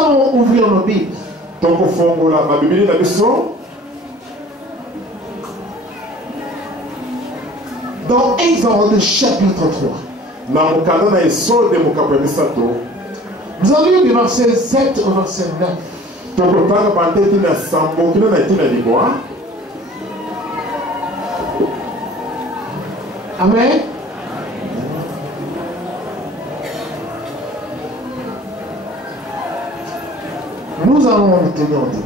allons ouvrir nos Bibles. Dans Exode chapitre 3. Nous allons lire du verset 7 au verset 9. Amen. Nous allons nous tenir en debout.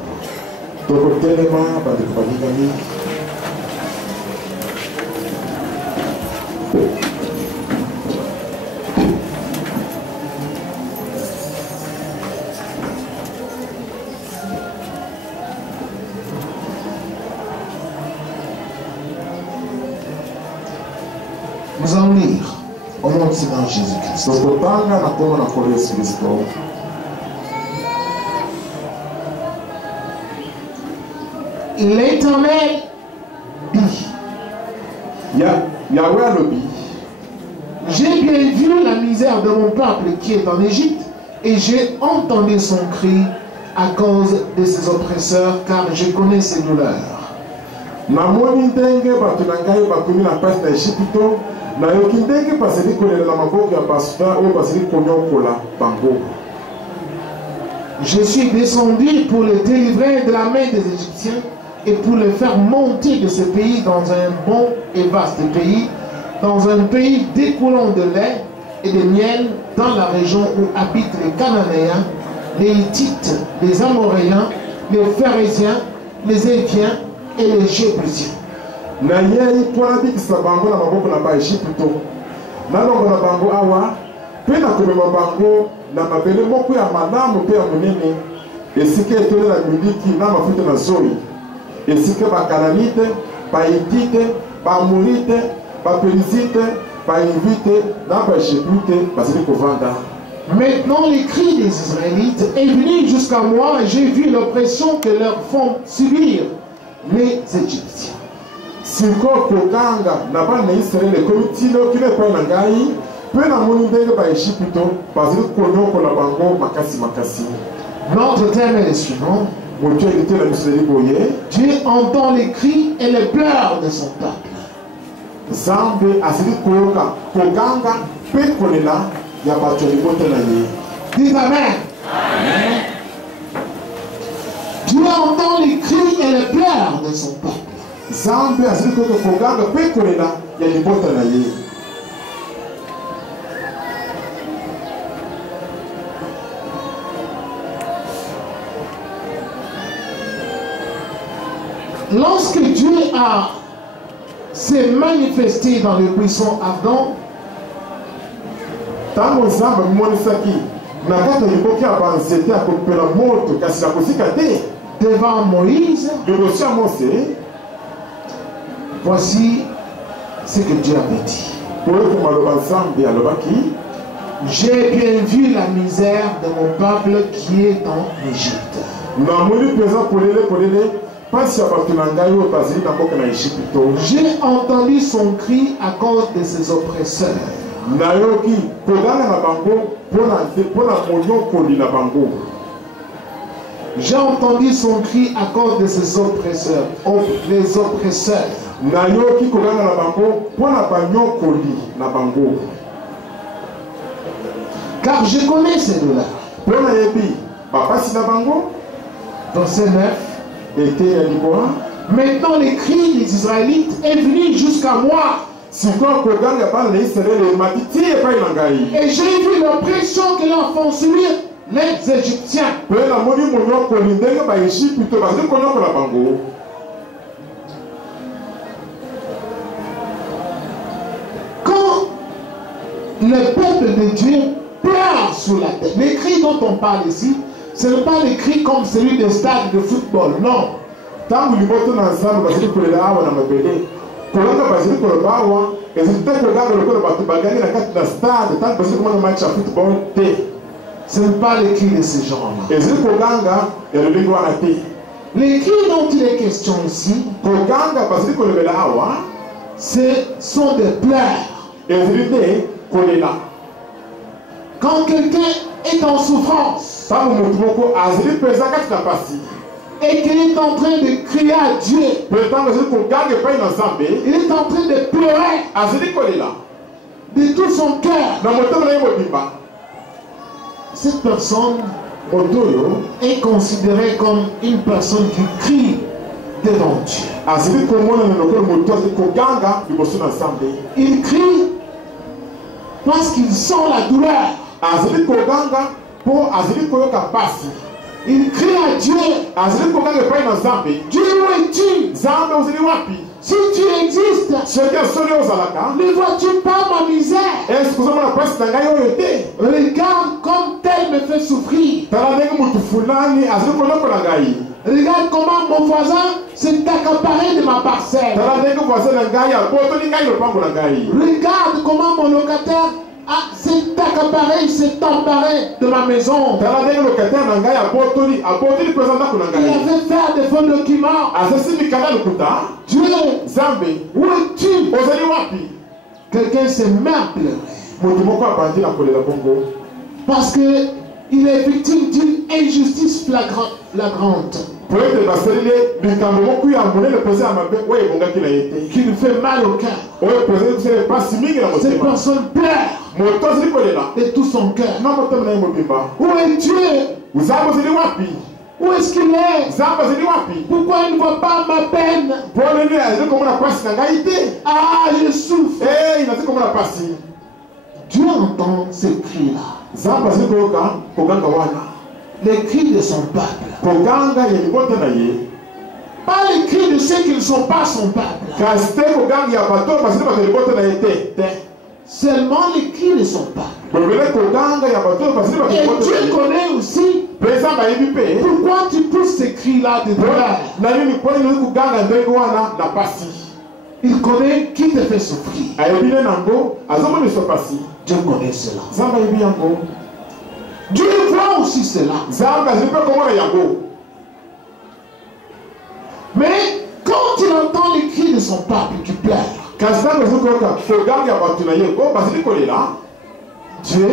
Nous allons lire au nom du Seigneur Jésus-Christ. L'Éternel dit, j'ai bien vu la misère de mon peuple qui est en Égypte, et j'ai entendu son cri à cause de ses oppresseurs, car je connais ses douleurs. Je suis descendu pour le délivrer de la main des Égyptiens et pour le faire monter de ce pays dans un bon et vaste pays, dans un pays découlant de lait et de miel, dans la région où habitent les Cananéens, les Hittites, les Amoréens, les Phéréziens, les Éviens et les Jébusiens. Maintenant les cris des Israélites est venu jusqu'à moi et j'ai vu l'oppression que leur font subir les Égyptiens. Notre thème est le suivant. Dieu entend les cris et les pleurs de son peuple. Dis Amen. Amen. Dieu entend les cris et les pleurs de son peuple. Lorsque Dieu s'est manifesté dans le buisson ardent, devant Moïse, voici ce que Dieu avait dit. J'ai bien vu la misère de mon peuple qui est en Égypte. J'ai entendu son cri à cause de ses oppresseurs. J'ai entendu son cri à cause de ses oppresseurs. Les oppresseurs. Car je connais ces douleurs. Verset 9. Maintenant les cris des Israélites est venu jusqu'à moi. Et j'ai vu l'oppression que leur font subir les Égyptiens. Quand le peuple de Dieu pleure sous la terre, les cris dont on parle ici, ce n'est pas des cris comme celui des stades de football, non. Ce n'est pas les cris de ces gens-là. Les cris dont il est question ici, ce sont des pleurs. Quand quelqu'un est en souffrance et qu'il est en train de crier à Dieu, il est en train de pleurer de tout son cœur, cette personne est considérée comme une personne qui crie devant Dieu. Il crie parce qu'il sent la douleur. Il crie à Dieu. Dieu, où es-tu? Si tu existes, ne vois-tu pas ma misère? Regarde comme tel me fait souffrir. Regarde comment mon voisin s'est accaparé de ma parcelle. Regarde comment mon locataire s'est accaparé, il s'est emparé de ma maison. Il avait fait de faux documents. Dieu, où es-tu? Quelqu'un se met à pleurer. Parce qu'il est victime d'une injustice flagrante. Qui lui fait mal au cœur. Cette personne pleure de tout son cœur. Où est Dieu? Où est-ce qu'il est? Pourquoi il ne voit pas ma peine? Ah, je souffre. Dieu entend ces cris-là. Les cris de son peuple. Pas les cris de ceux qui ne sont pas son peuple. Seulement les cris de son peuple. Et Dieu connaît aussi pourquoi tu pousses ces cris-là de douleur. Il connaît qui te fait souffrir. Dieu connaît cela. Dieu voit aussi cela. Mais quand il entend les cris de son peuple qui pleure, Dieu,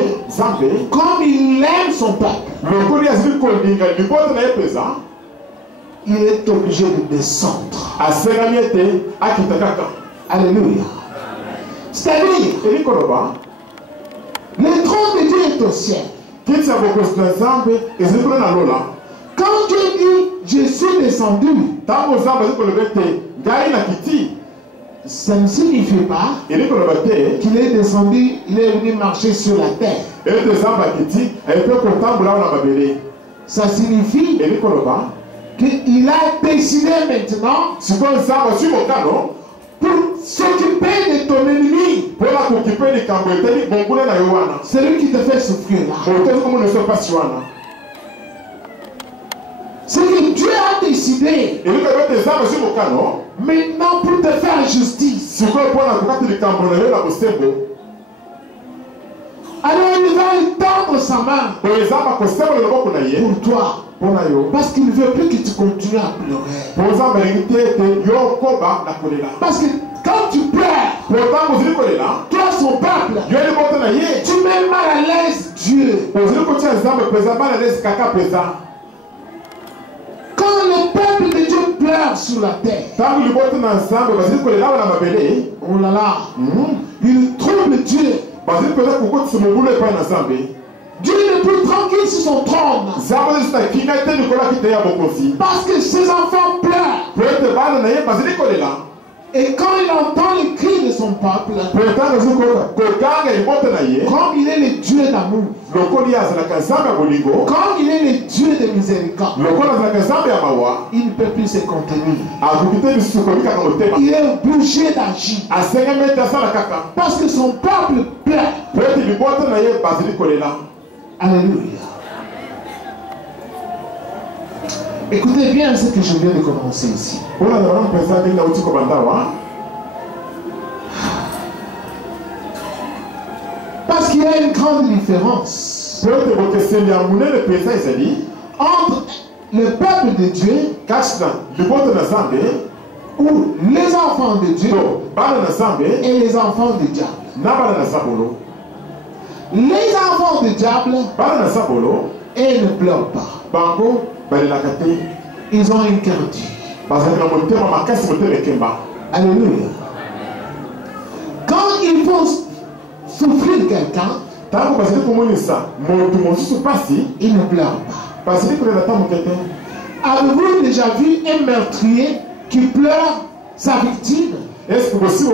comme il aime son peuple, il est obligé de descendre. Alléluia. C'est-à-dire, le trône de Dieu est au ciel. Quand Dieu dit je suis descendu, ça ne signifie pas qu'il est descendu, il est venu marcher sur la terre. Ça signifie qu'il a décidé maintenant pour s'occuper de ton ennemi. Celui qui te fait souffrir là. C'est que Dieu a décidé maintenant pour te faire justice. Alors il va étendre sa main pour toi. Parce qu'il ne veut plus que tu continues à pleurer. Parce que quand tu pleures, toi son peuple, tu mets mal à l'aise Dieu. Quand le peuple de Dieu pleure sur la terre, oh là là, il trouble Dieu. Dieu n'est plus tranquille sur son trône. Parce que ses enfants pleurent. Et quand il entend les cris de son peuple, comme il est le Dieu d'amour, comme il est le Dieu de miséricorde, il ne peut plus se contenir. Il est obligé d'agir. Parce que son peuple pleure. Alléluia. Écoutez bien ce que je viens de commencer ici. Parce qu'il y a une grande différence entre le peuple de Dieu ou les enfants de Dieu et les enfants du diable. Les enfants du diable, ils ne pleurent pas. Ils ont un cœur dur. Alléluia. Quand il faut souffrir quelqu'un, il ne pleure pas. Avez-vous déjà vu un meurtrier qui pleure sa victime? Est-ce que possible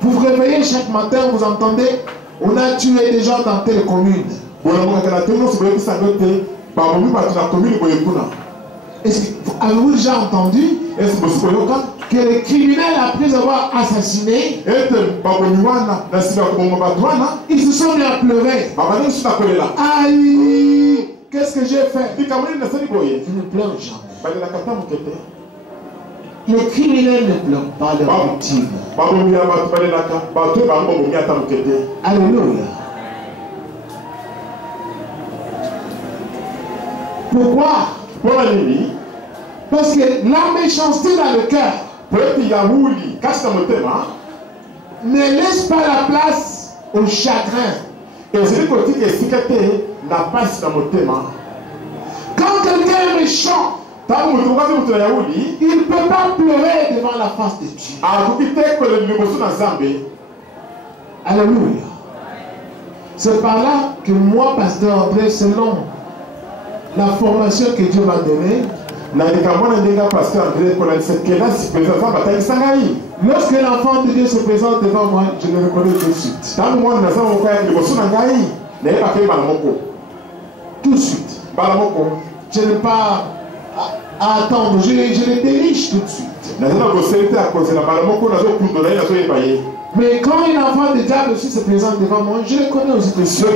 vous vous réveillez chaque matin, vous entendez, on a tué des gens dans telle commune. Avez-vous déjà entendu que les criminels, après avoir assassiné, ils se sont mis à pleurer? Aïe, qu'est-ce que j'ai fait? Ils ne pleurent jamais. Les criminels ne pleurent pas leurs victimes. Alléluia. Pourquoi? Parce que la méchanceté dans le cœur ne laisse pas la place au chagrin. Quand quelqu'un est méchant, il ne peut pas pleurer devant la face de Dieu. Alléluia. C'est par là que moi, pasteur André, selon la formation que Dieu m'a donnée, lorsque l'enfant de Dieu se présente devant moi, je le reconnais tout de suite. Tout de suite. Je n'ai pas à attendre, je le déniche tout de suite. Mais quand un enfant de diable aussi se présente devant moi, je le connais aussi tout de suite.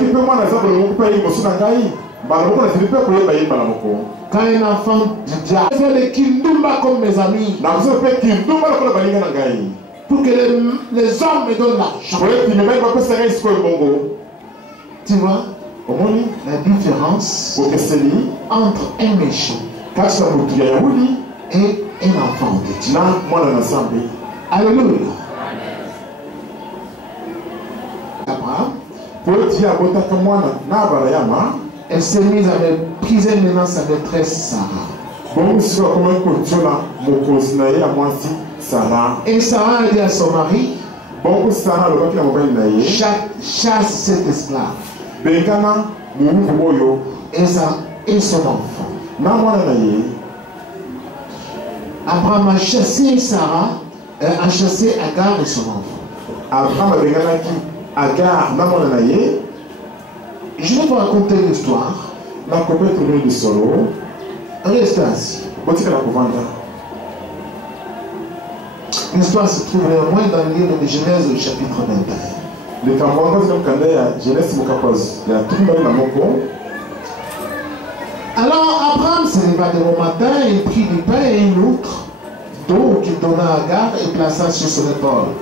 Quand un enfant du diable fait le kindumba comme mes amis, pour que les hommes me donnent l'argent. Tu vois la différence entre un méchant et un enfant de Dieu. Alléluia. Abraham, elle s'est mise à mépriser maintenant sa maîtresse Sarah. Et Sarah a dit à son mari, chasse cet esclave et son enfant. Abraham a chassé Sarah, a chassé Agar et son enfant. Je vais vous raconter l'histoire. Restez assis. L'histoire se trouve néanmoins dans le livre de Genèse au chapitre 21. Alors Abraham se leva de bon matin, il prit du pain et une outre d'eau qu'il donna à Agar et plaça sur son épaule.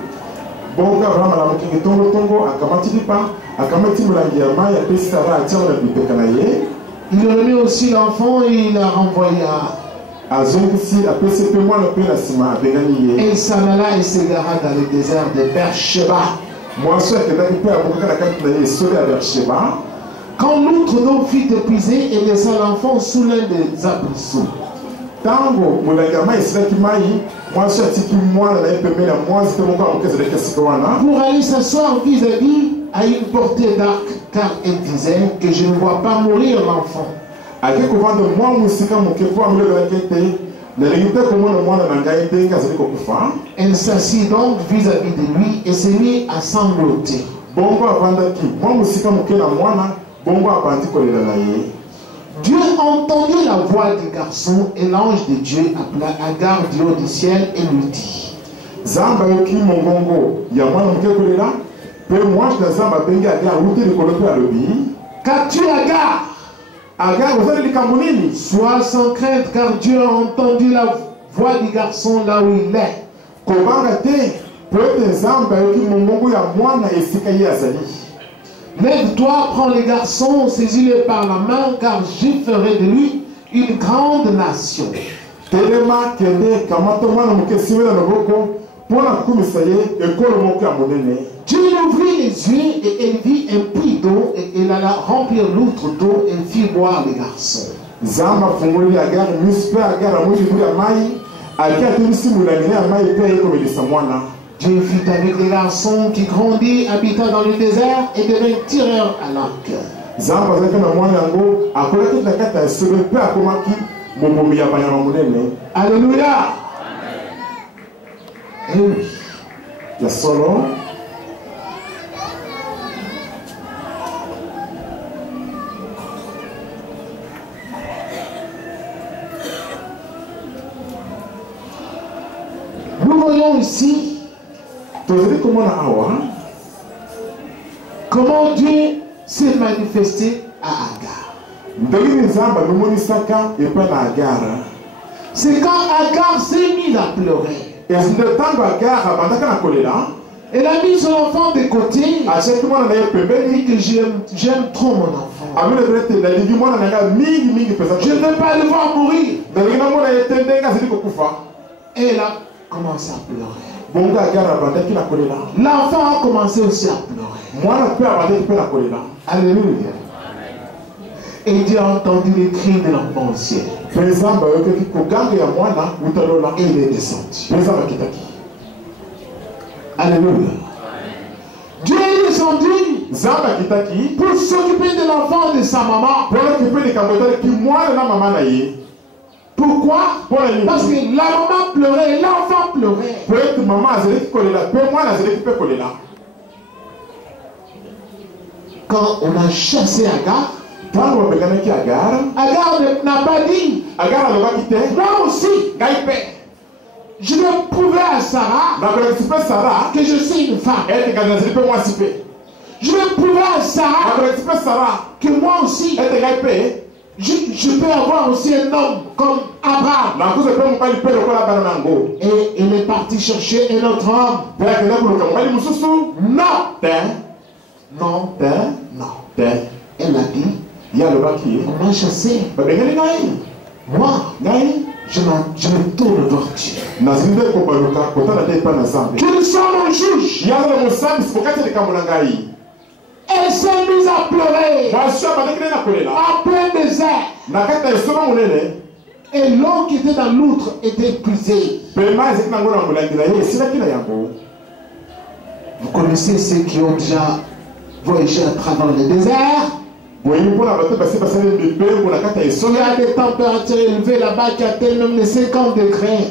Il remit aussi l'enfant et il la renvoya. Et il s'en alla et s'égara dans le désert de Beersheba. Quand l'outre d'eau fut épuisée, il laissa l'enfant sous l'un des arbrisseaux. Pour aller s'asseoir vis-à-vis à une portée d'arc, car elle disait que je ne vois pas mourir l'enfant. Elle s'assit donc vis-à-vis de lui et se mit à sangloter. Dieu entendit la voix du garçon et l'ange de Dieu appela Agar du haut du ciel et lui dit: Qu'as-tu, Agar? Sois sans crainte, car Dieu a entendu la voix du garçon là où il est. Lève-toi, prends le garçon, saisis-le par la main, car je ferai de lui une grande nation. Dieu ouvrit les yeux et elle vit un puits d'eau et elle alla remplir l'outre d'eau et fit boire les garçons. Dieu fut avec les garçons qui grandit, habita dans le désert et devint tireur à l'arc. Alléluia. Et oui. Ya solo. Nous voyons ici comment Dieu s'est manifesté à Agar. C'est quand Agar s'est mise à pleurer. Elle a mis son enfant de côté et que j'aime trop mon enfant. Je ne veux pas le voir mourir. Et elle a commencé à pleurer. L'enfant a commencé aussi à pleurer. Alléluia. Et Dieu a entendu les cris de l'enfant au ciel. Et il est descendu. Alléluia. Dieu est descendu pour s'occuper de l'enfant de sa maman. Pourquoi? Parce que la maman pleurait, l'enfant pleurait. Quand on a chassé Agar, Agar n'a pas dit moi aussi je vais prouver à Sarah que je suis une femme. Je vais prouver à Sarah que moi aussi je peux avoir aussi un homme comme Abraham. Et il est parti chercher un autre homme. Non. Non. Non. Elle a dit, on m'a chassé. Moi, je me tourne vers Dieu. Tu sois mon juge. Elle s'est mise à pleurer en plein désert. Et l'eau qui était dans l'outre était épuisée. Vous connaissez ceux qui ont déjà voyagé à travers le désert? Il y a des températures élevées là-bas qui atteignent même les 50 degrés.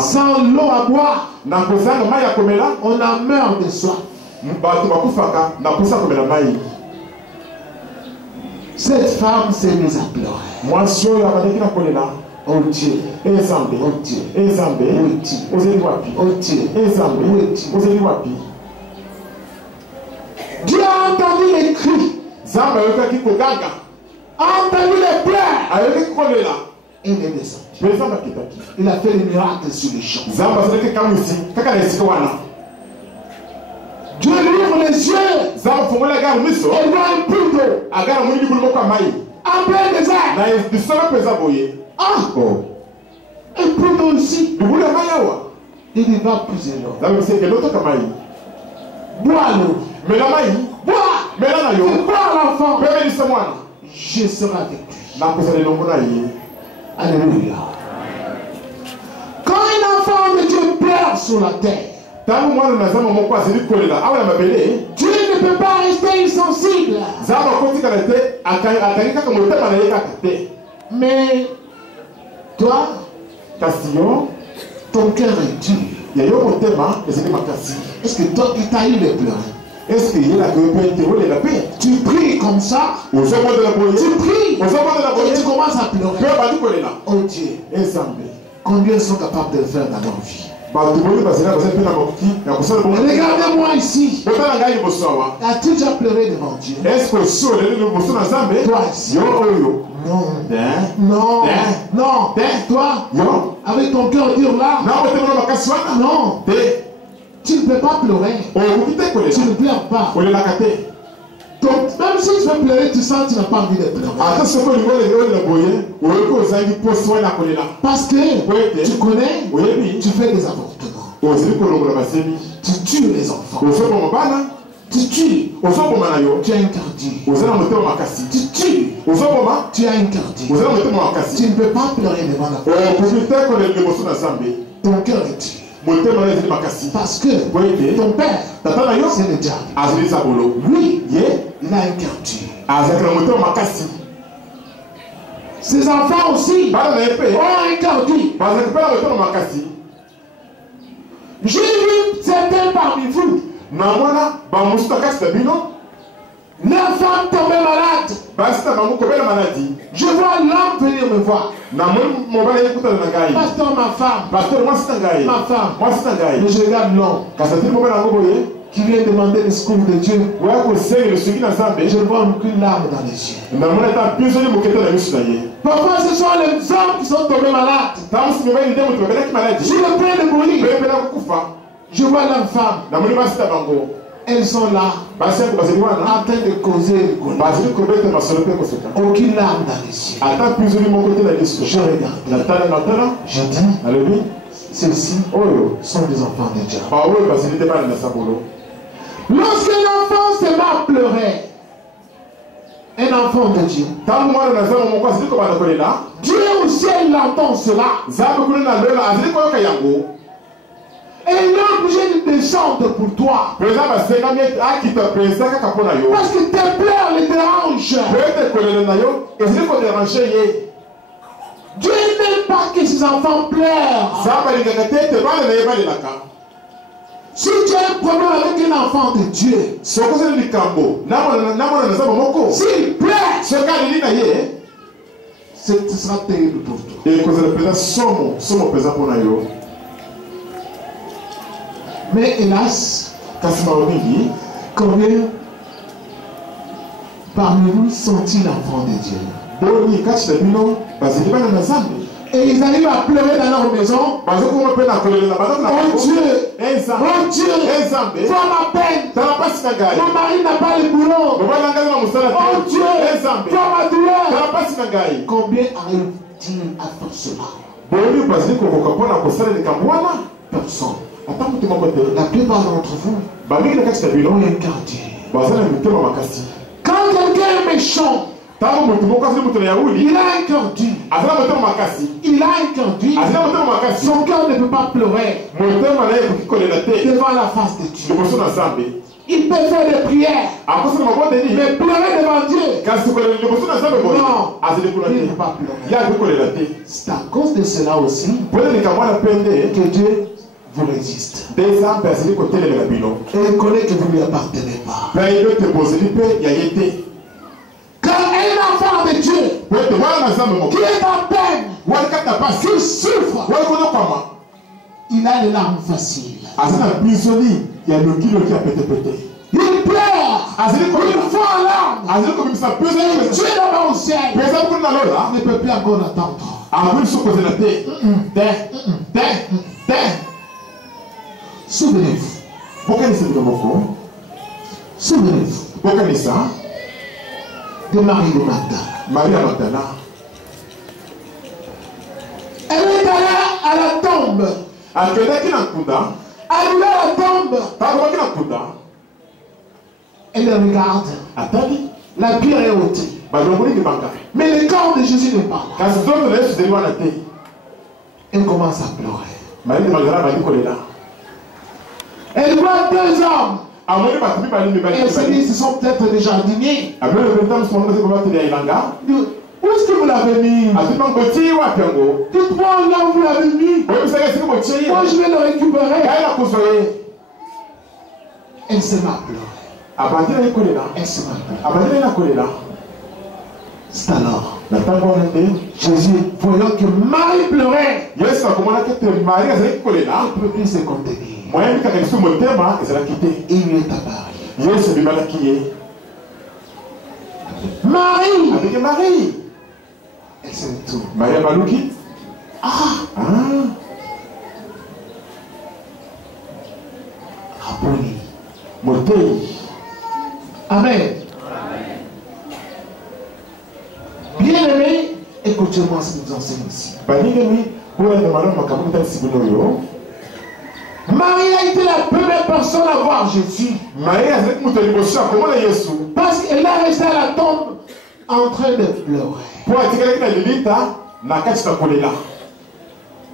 Sans l'eau à boire, on en meurt de soif. Cette femme s'est mise à pleurer. Oh Dieu, oh Dieu, oh Dieu. Dieu a entendu les cris, a entendu les pleurs. Il est descendu. Il a fait les miracles sur les champs. Dieu lui ouvre les yeux. Elle voit un puits d'eau. En plein désert. Ah! Un puits d'eau ici. Il y va puiser l'eau. Bois l'eau. Bois l'enfant. Je serai avec lui. Alléluia. Quand un enfant de Dieu pleure sur la terre, Dieu ne peut pas rester insensible. Mais toi, ton cœur est dur. Est-ce que toi qui t'as eu les pleurs? Est-ce qu'il y a la paix? Tu pries comme ça. Tu pries. Et tu commences à pleurer. Oh Dieu. Combien sont capables de le faire dans leur vie? Regardez-moi ici. As-tu déjà pleuré devant Dieu? Toi ici. Non. Non. Non. Toi, avec ton cœur dur là. Non. Tu ne peux pas pleurer. Tu ne pleures pas. Donc, même si tu veux pleurer, tu sens que tu n'as pas envie de pleurer. Parce que tu connais, tu fais des avortements. Tu tues les enfants. Tu tues. Tu as un quartier. Tu tues. Tu as un quartier. Tu ne peux pas pleurer devant la famille. Ton cœur est tué. Parce que ton père, c'est le diable. Lui, il a un cœur tué. Ses enfants aussi ont un cœur tué. J'ai vu certains parmi vous. Leur femme tombée malade. Je vois l'homme venir me voir. Pasteur, ma femme. Ma femme. Mais je regarde l'homme qui vient demander le secours de Dieu. Je vois aucune larme dans les yeux. Parfois, ce sont les hommes qui sont tombés malades. Sur le point de mourir. Je vois leurs femmes. Elles sont là, en train de causer. Aucune larme dans les yeux. Je regarde. Je dis, ceux-ci sont des enfants de Dieu. Lorsqu'un enfant se met à pleurer, un enfant de Dieu, Dieu au ciel il entend cela. Et il est obligé de descendre pour toi. Parce que tes pleurs les dérangent. Dieu n'aime pas que ses enfants pleurent. Si tu as un problème avec un enfant de Dieu, s'il pleure, ce sera terrible pour toi. Mais hélas, combien parmi vous sont-ils enfants de Dieu? Et ils arrivent à pleurer dans leur maison. Oh Dieu, vois ma peine. Mon mari n'a pas le boulot. Oh Dieu, vois ma douleur. Combien arrivent-ils à faire cela? Personne. La plupart d'entre vous ont un quartier. Quand quelqu'un est méchant, il a un cœur dur. Il a un cœur dur. Son cœur ne peut pas pleurer devant la face de Dieu. Il peut faire des prières, mais pleurer devant Dieu, non, il ne peut pas pleurer. C'est à cause de cela aussi que Dieu vous résiste. Et il connaît que vous ne lui appartenez pas. Quand un enfant de Dieu qui est en peine, qui souffre, il a les larmes faciles. Il pleure, il faut en larmes. Et Dieu là-bas au ciel ne peut plus encore attendre. Souvenez-vous. Souvenez-vous de Marie de Magdala. Elle est allée à la tombe. Arrivée à la tombe, elle regarde. La pierre est ôtée. Mais le corps de Jésus n'est pas là. Elle commence à pleurer. Elle voit deux hommes. Et elle se dit, ce sont peut-être des jardiniers. Où est-ce que vous l'avez mis? Dites-moi là où vous l'avez mis. Moi je vais le récupérer. Elle se met à pleurer. Elle se met à pleurer. C'est alors Jésus, voyant que Marie pleurait, il ne peut plus se contenir. Il lui est apparu. Marie. Elle se retourne. Rabboni. Amen. Écoutez-moi ce que nous enseigne ici. Marie a été la première personne à voir Jésus. Parce qu'elle a resté à la tombe en train de pleurer.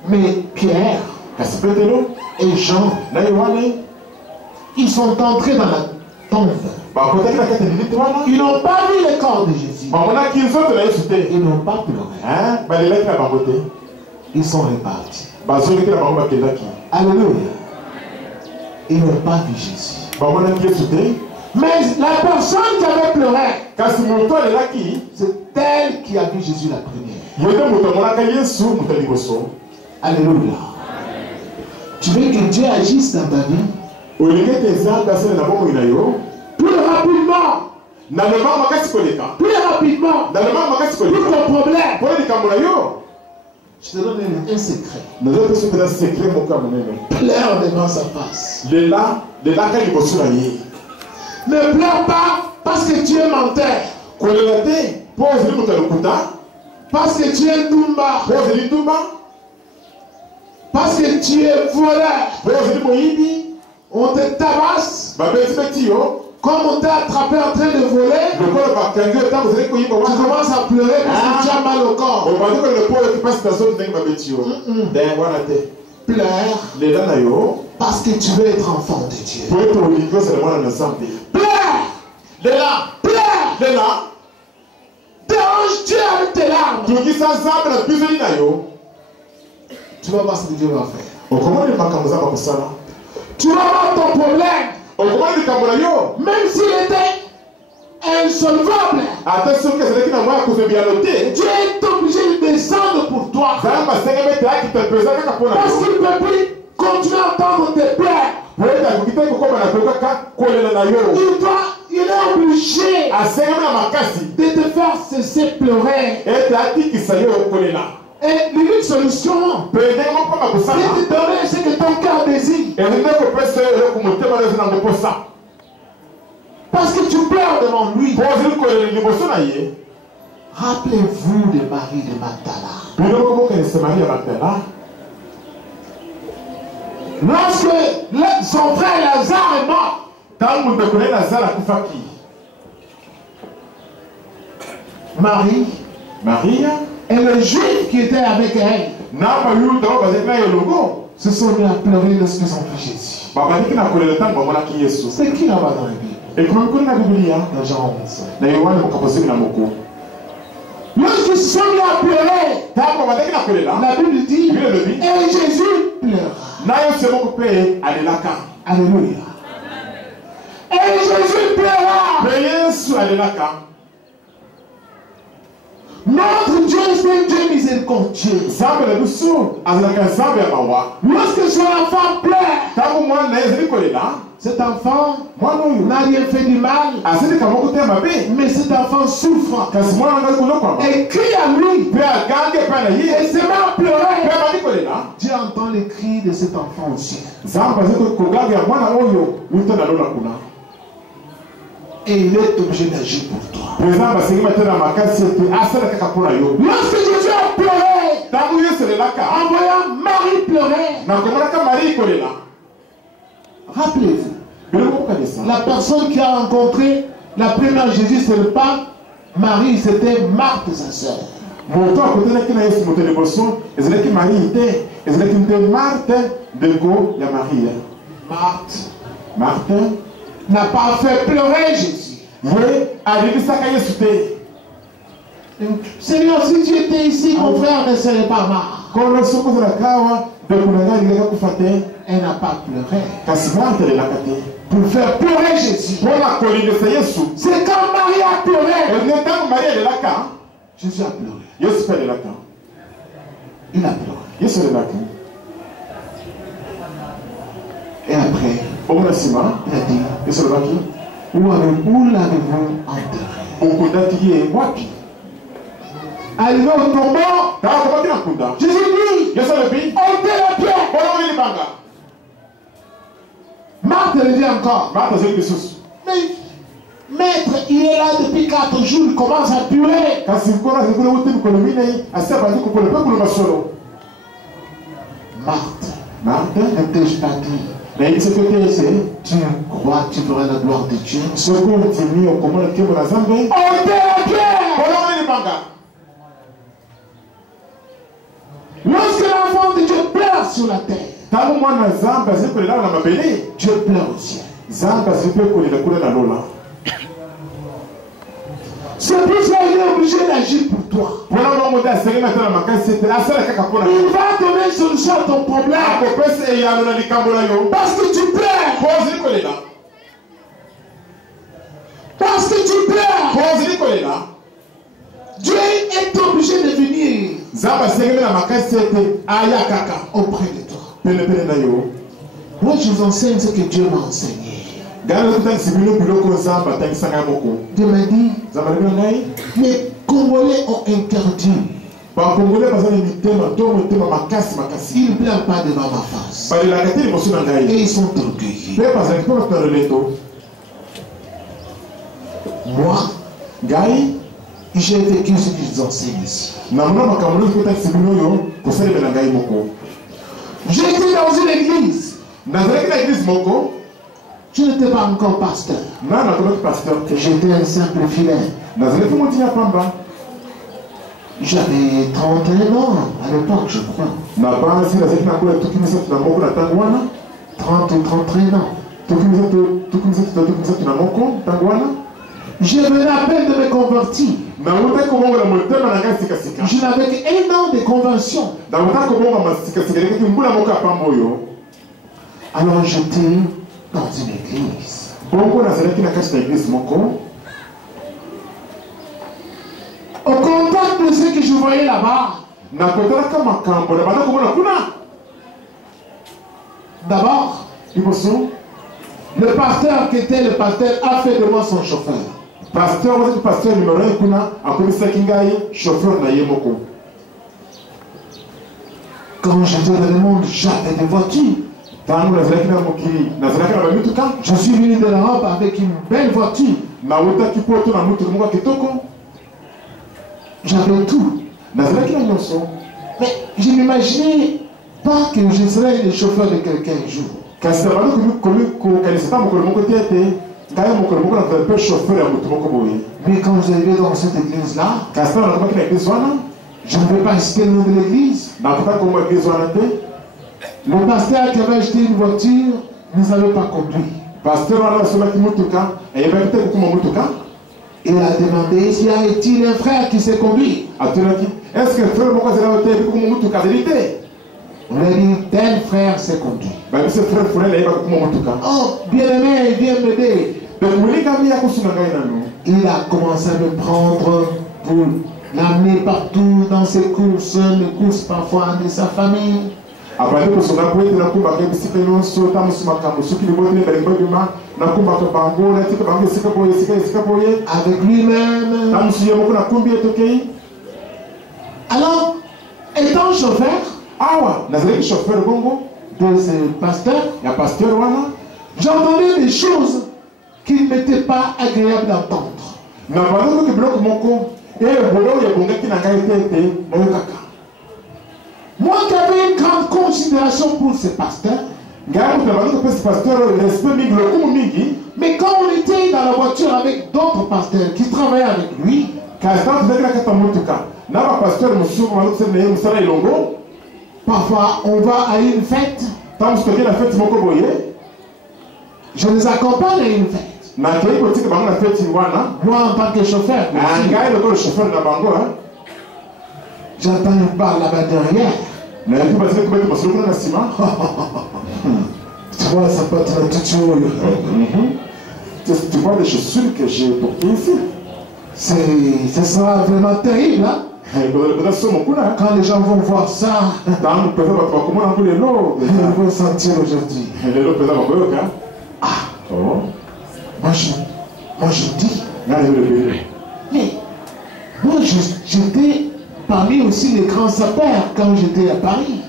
Mais Pierre et Jean, ils sont entrés dans la tombe. Ils n'ont pas vu le corps de Jésus. Ils n'ont pas pleuré. Ils sont repartis. Alléluia. Ils n'ont pas vu Jésus. Mais la personne qui avait pleuré, c'est elle qui a vu Jésus la première. Alléluia. Tu veux que Dieu agisse dans ta vie? Plus rapidement. Plus rapidement. Plus ton problème. Je te donne un secret. Pleure devant sa face. Ne pleure pas parce que tu es menteur. Parce que tu es Dumba. Parce que tu es voleur. On te tabasse. Comme on t'a attrapé en train de voler, tu commences à pleurer parce que tu as mal au corps. Pleure parce que tu veux être enfant de Dieu. Pleure. Pleure. Dérange Dieu avec tes larmes. Tu vas voir ce que Dieu va faire. Tu vas voir ton problème. Même s'il était insolvable, Dieu est obligé de descendre pour toi. Parce qu'il ne peut plus continuer à entendre tes pleurs. Il est obligé de te faire cesser pleurer. Et l'unique solution, c'est de donner ce que ton cœur désire. Parce que tu pleures devant lui. Rappelez-vous de Marie de Magdala. Lorsque son frère Lazare est mort, Marie et le juif qui était avec elle se sont mis à pleurer lorsqu'ils ont vu Jésus. C'est qui là-bas dans la Bible? Dans Jean 11. Lorsqu'ils se sont mis à pleurer, la Bible dit, et Jésus pleura. Alléluia. Et Jésus pleura. Notre Dieu est un Dieu miséricordieux. Lorsque son enfant pleure, cet enfant n'a rien fait du mal, mais cet enfant souffre et crie à lui et se met à pleurer. Dieu entend les cris de cet enfant aussi. Et il est obligé d'agir pour toi. Lorsque Jésus a pleuré, en voyant Marie pleurer, rappelez-vous, la personne qui a rencontré la première Jésus, ce n'est pas Marie, c'était Marthe, sa sœur. Marthe n'a pas fait pleurer Jésus. Seigneur, si tu étais ici, mon frère ne serait pas mort. Elle n'a pas pleuré. Pour faire pleurer Jésus. C'est quand Marie a pleuré. Jésus a pleuré. Il a pleuré. Et après, il a dit, où l'avez-vous enterré? Arrivé au tombeau, Jésus dit, ôtez la pierre. Marthe le dit encore. Maître, il est là depuis 4 jours, il commence à puer. Marthe, ne t'ai-je pas dit? Tu crois que tu feras la gloire de Dieu? Lorsque l'enfant de Dieu pleure sur la terre, Dieu pleure au ciel. C'est pour ça qu'il est obligé d'agir pour toi. Il va donner solution à ton problème. Parce que tu pleures. Parce que tu pleures. Dieu est obligé de venir auprès de toi. Moi, je vous enseigne ce que Dieu m'a enseigné. Dieu m'a dit, les Congolais ont interdit. Ils ne pleurent pas devant ma face. Et ils sont orgueilleux. Moi, j'ai vécu ce qu'ils enseignent ici. J'étais dans une église. Je n'étais pas encore pasteur. J'étais un simple fidèle. J'avais 31 ans à l'époque, je crois. 30 ou 31 ans. Je venais à peine de me convertir. Je n'avais qu'un an de conversion. Alors j'étais dans une église. Au contact de ce que je voyais là-bas, d'abord, le pasteur qui était le pasteur a fait de moi son chauffeur. Pasteur numéro 1 quand j'étais dans le monde, j'avais des voitures. Je suis venu de l'Europe avec une belle voiture. J'avais tout. Mais je n'imaginais pas que je serais le chauffeur de quelqu'un un jour. Mais quand j'arrivais dans cette église-là, je ne vais pas citer le nom de l'église. Le pasteur qui avait acheté une voiture ne savait pas conduire. Il a demandé s'il y a-t-il un frère qui sait conduire. Est-ce que le frère on lui a dit, tel frère sait conduire. Oh, bien-aimé, viens m'aider. Il a commencé à me prendre pour l'amener partout dans ses courses, les courses parfois de sa famille. Avec lui-même. Alors, étant chauffeur de ce pasteur, j'entendais des choses qui ne m'étaient pas agréables d'entendre. Moi qui avais une grande considération pour ce pasteur, mais quand on était dans la voiture avec d'autres pasteurs qui travaillaient avec lui, parfois on va à une fête, je les accompagne à une fête. Moi en tant que chauffeur, j'entends une barre là-bas derrière. Tu vois, ça peut être tout chaud. Tu vois les chaussures que j'ai portées ici. Ce sera vraiment terrible, hein? Quand les gens vont voir ça, ils vont sentir aujourd'hui. Moi je dis, mais moi j'étais parmi aussi les grands sapeurs quand j'étais à Paris.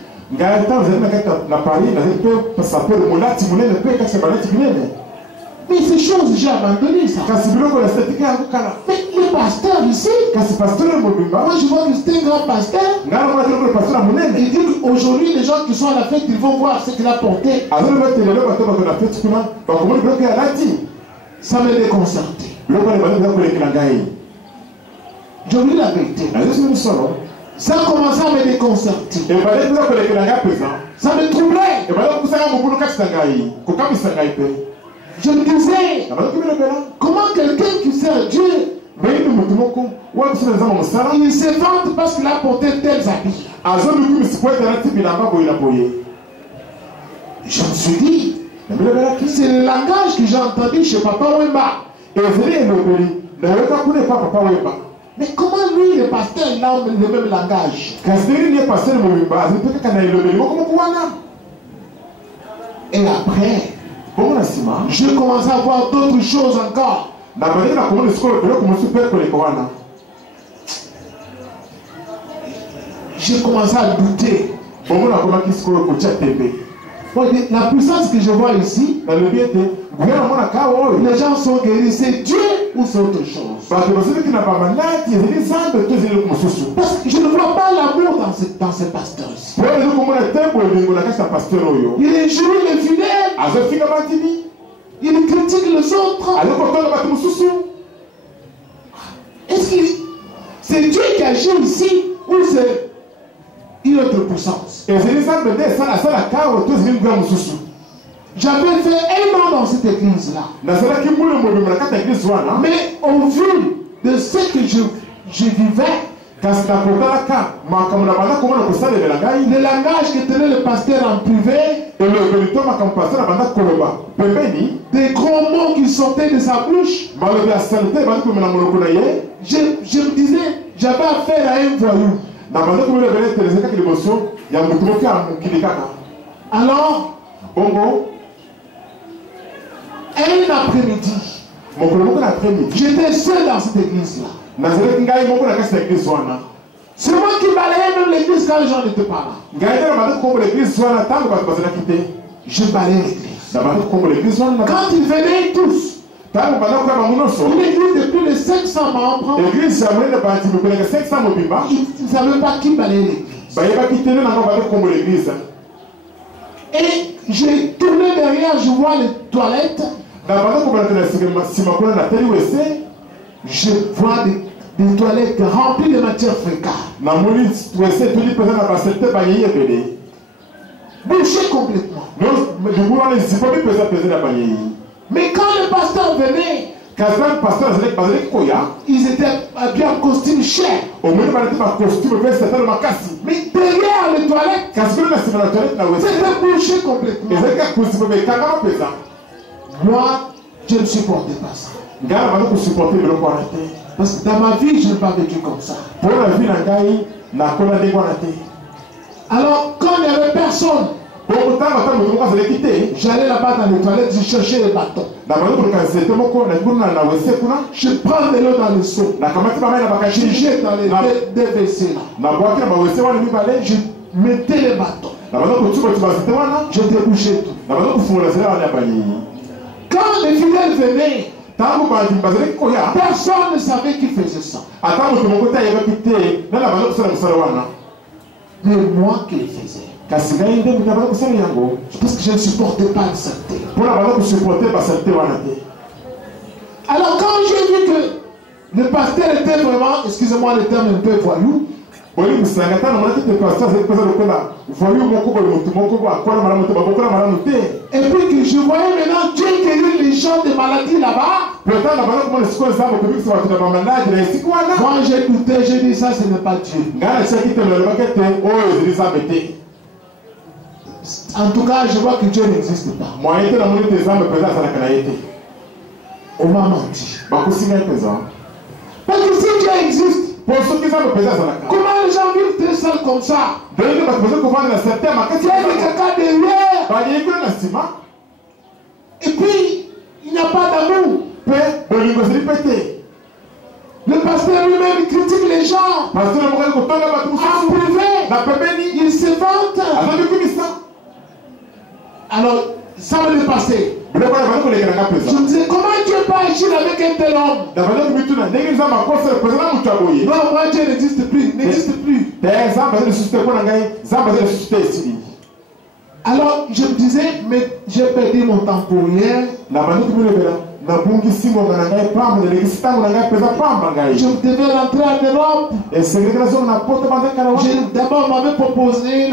Mais ces choses, j'ai abandonné ça. kasi biloko na setiki yango kala Mais le pasteur ici, kasi pasteur mobimba moi je vois que c'est un grand pasteur. ngana mwana toko pasteur munene Il dit qu'aujourd'hui, les gens qui sont à la fête, ils vont voir ce qu'il a porté. azali betelelo bato bakona feti kuna bakomoni biloko ya lati Ça m'a déconcerté. biloko na bandi kolekela ngai Je vous dis la vérité. nazosi misolo Ça a commencé à me déconcerter. ebale mpenza kolekela ngai mpenza Ça me troublait. ebale kokusaka mobulu kati na ngai kokamwisa ngai mpe Je me disais, nabazoki bilobela comment quelqu'un qui sert Dieu, mbeini motu moko oyo kosala nzambo mosala il se vante parce qu'il a porté tels habits. azoluki po ete alati bilamba boye na boye Je me suis dit, nabilobelaki c'est le langage que j'ai entendu chez Papa Wemba. ezali elobeli nayoka kuna epa papa weba Mais comment lui, le pasteur, il a le même langage? kasi ndenge nie paster mobimba azali mpe kaka na elobeli moko moko wana Et après, bongo na nsima je commençais à voir d'autres choses encore. na bandeki na komona sikoyo biloko mosusu mpe koleka wana J'ai commencé à douter. bongo nakomaki sikoyo kotia tembe La puissance que je vois ici, nalobi ete nguya namonaka awa oyo les gens sont guéris, c'est Dieu ou c'est autre chose? bato bazelaki na bamanati ezali nzambe to ezali eloko mosusu Parce que je ne vois pas l'amour dans ces pasteurs ici. po ezo komona tembo elingo na kati ya paster oyo Il injurie les fidèles, azofinga bandimi il critique les autres. azokotonga bato mosusu Est-ce que c'est Dieu qui agit ici ou c'est une autre puissance? ezali nzambe nde asalaka awa to ezali nguya mosusu J'avais fait 1 an dans cette église-là. nazalaki mbula mobimba na kati ya eglise wana Mais au vu de ce que je vivais, kasi nakotalaka makambo na banda komona kosalemela ngai le langage que tenait le pasteur en privé, elobeli to makambo paster na banda koloba pembeni des gros mots qui sortaient de sa bouche, malobi ya salite ebandi komela moloko na ye je me disais, j'avais affaire à un voyou. na banda komelobela eteleze kaka liboso ya motu moko ya mokili kaka Alors, bongo un après-midi, mokolo moko na après-midi j'étais seul dans cette église-là. nazalaki ngai moko na kati ya eglise wana C'est moi qui balayais même l'église quand les gens n'étaient pas là. ngai nde na banda kokombola eglise wana ntango bato bazalaki te Je balayais l'église. na banda kokombola eglise wana Quand ils venaient tous, ntango banda koya bango nyonso une église de plus de 500 membres, eglise ya monene bandimi koleka 500 mobimba ils ne savaient pas qui balayait l'église. bayebaki te nde nango banda kokombola eglise Et j'ai tourné derrière, je vois les toilettes, na banda kobalaka na nsima kuna na teli wese je vois des toilettes remplies de matière fécale, namoni wese etuli mpenza na baselite banyei ebele bouchées complètement. libulu wana ezikomi mpenza mpenza na banyei Mais quand le pasteur venait, kasi nani paster bazalaki koya ils étaient habillés en costume cher. omoni balati bacostume mpe satalo makasi Mais derrière les toilettes, kasi kuna na nsima na toilette na wese c'était bouché complètement. ezalaki kaka kosima bekangama mpenza Moi, je ne supportais pas ça. ngai na banda kosupporte biloko wana te Parce que dans ma vie, je n'ai pas vécu comme ça. mpo na vi na ngai nakona ndenge wana te Alors, quand il n'y avait personne, bongo ntango ata moto moko azalaki te j'allais là-bas dans les toilettes, je cherchais les bâtons. na banda koluka nzete moko nakuna na wese kuna Je prends de l'eau dans le seau. nakamati bamai na Je bakashii jette dans les deux WC là. nabwaki na bawese wana mibale Je mettais les bâtons. na banda kotubatuma nzete wana Je débouchais tout. na banda kofungola nzela wana ya banyei Quand les fidèles venaient, ntango bandimi bazalaki koya personne ne savait qui faisait ça. ata moto moko te ayebaki te nde na banda kosala mosala wana Mais moi qui le faisais. kasi ngai nde moto na banda kosala yango Parce que je ne supportais pas le saleté. mpo na banda kosuporte basalite wana te Alors quand j'ai vu que le pasteur était vraiment, excusez-moi le terme un peu voyou, boli kosanga ntango monaki te paster azali mpenza lokola voyu moko boye motu moko bo akola malamu te babokola malamu te et puis que je voyais maintenant Dieu guérir les gens de maladies là-bas, pourtant na banda komona sikoyo nzambe okobikisa bato na bamaladi na esika wana moi j'ai douté, j'ai dit ça ce n'est pas Dieu. ngai natiaki te nalobaki ete oyo ezali nzambe te En tout cas, je vois que Dieu n'existe pas. moye te namoni te nzambe mpenza azalaka na ye te On m'a menti. bakosi ngai mpenza Parce que si Dieu existe, po soki nzambe mpenza azalaka comment les gens vivent très seuls comme ça? ndenge bato baza kovanda na serte ya makasi Il y a des caca derrière. bayei kuna na nsima Et puis, il n'y a pas d'amour. mpe bolingo ezali mpe te Le pasteur lui-même critique les gens. paster moko ali kotonga bato En mosusu privé, na pembeni il se vante. azobikumisa Alors, ça me dépassait. Je me disais, comment Dieu peut agir avec un tel homme? Non, moi Dieu n'existe plus, n'existe plus. Alors je me disais, mais j'ai perdu mon temps pour rien. Je devais rentrer en Europe. D'abord, on m'avait proposé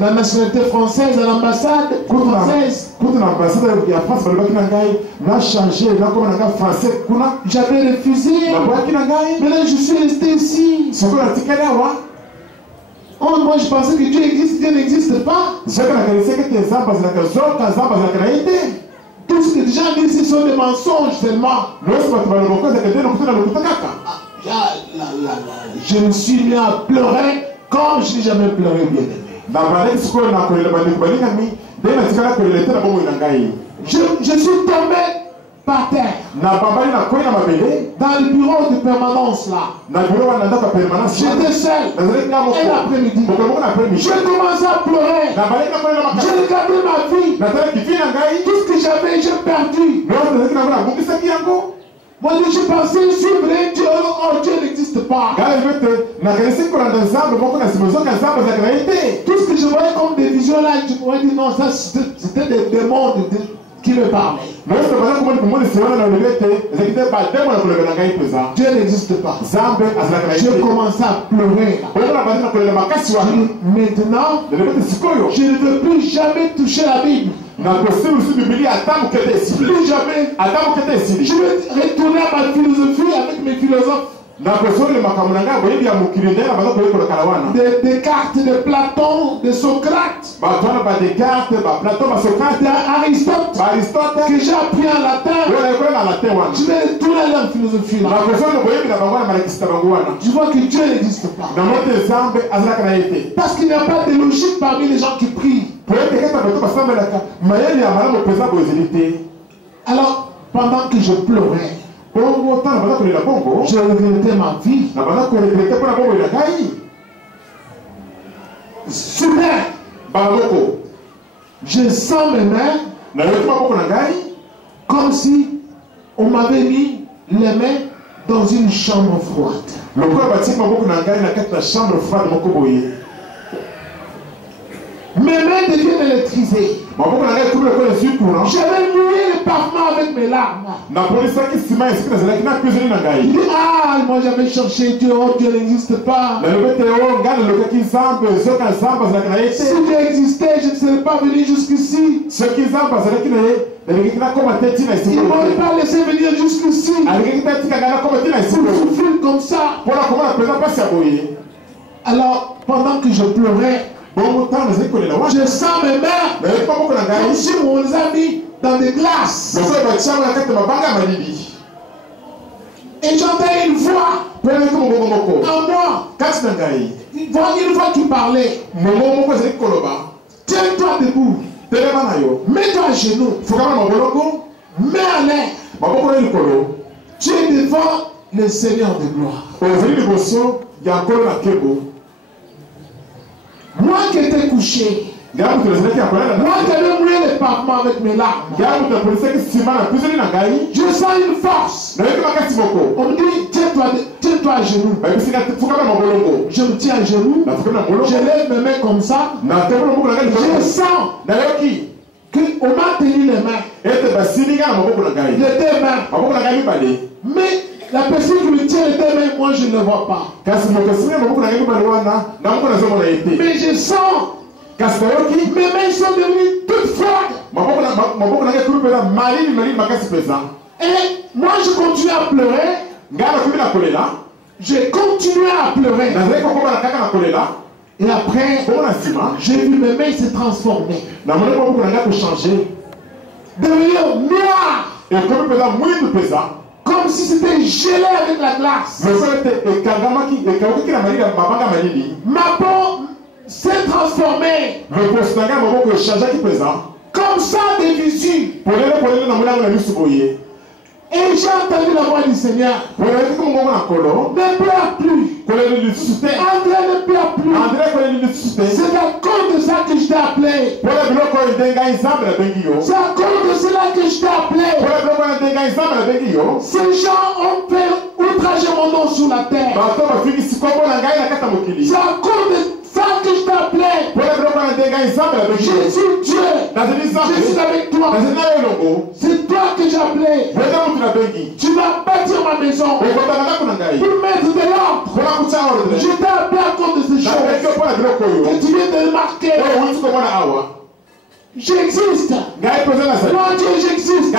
la nationalité française à l'ambassade française. J'avais refusé. Maintenant, je suis resté ici. Oh, moi, je pensais que Dieu existe, Dieu n'existe pas. Tout ce que les gens disent, ce sont des mensonges seulement. Je me suis mis à pleurer comme je n'ai jamais pleuré, bien aimé. Je suis tombé par terre. Dans le bureau de permanence là. J'étais seul. Et l'après-midi, je commençais à pleurer. J'ai regardé ma vie. Tout ce que j'avais, j'ai perdu. Moi, je pensais suivre un Dieu. Oh, Dieu n'existe pas. Tout ce que je voyais comme des visions là, je pourrais dire non, ça c'était des démons qui me parlaient. Dieu n'existe pas. Je commençais à pleurer. Maintenant, je ne veux plus jamais toucher la Bible. Plus jamais. Je vais retourner à ma philosophie avec mes philosophes. Des cartes de Platon, de Socrate, d'Aristote, que j'ai appris en latin. Je vais retourner à leur philosophie là. Je vois que Dieu n'existe pas. Parce qu'il n'y a pas de logique parmi les gens qui prient. Alors, pendant que je pleurais, je regrettais ma vie. Soudain, je sens mes mains comme si on m'avait mis les mains dans une chambre froide. Mes mains deviennent électrisées. J'avais mouillé le pavement avec mes larmes. Il dit, ah, moi j'avais cherché Dieu, oh Dieu n'existe pas. Si Dieu existait, je ne serais pas venu jusqu'ici. Ils ne m'auraient pas laissé venir jusqu'ici. Pour souffrir comme ça. Alors, pendant que je pleurais, je sens mes mains comme si on les a mis dans des glaces. Et j'entends une voix en moi. Une voix qui parlait. Tiens-toi debout. Mets-toi à genoux. Mets en l'air. Tu es devant le Seigneur de gloire. Moi qui étais couché, moi qui avais mouillé les pavements avec mes larmes, je sens une force. On me dit, tiens-toi à genoux. Je me tiens à genoux, je lève mes mains comme ça, je sens qu'on m'a tenu les mains, les deux mains, mais la personne qui me tient les deux mains, moi je ne le vois pas. Mais je sens mes mains sont devenues toutes froides. Et moi je continue à pleurer. J'ai continué à pleurer. Et après, j'ai vu mes mains se transformer. Devenir noires. Comme si c'était gelé avec la glace. Ma peau s'est transformée. Comme ça des visus. Et j'ai entendu la voix du Seigneur. Ne pleure plus. André ne pleure plus. C'est à cause de ça que je t'ai appelé. C'est à cause de cela que je t'ai appelé. Ces gens ont fait outrager mon nom sur la terre. C'est à cause de ça que je t'ai appelé. Je suis Dieu. Je suis avec toi. C'est toi que j'ai appelé. Tu vas bâtir ma maison pour mettre de l'ordre. Je t'ai appelé à cause de ces choses que tu viens de remarquer. J'existe. Moi Dieu, j'existe. Tu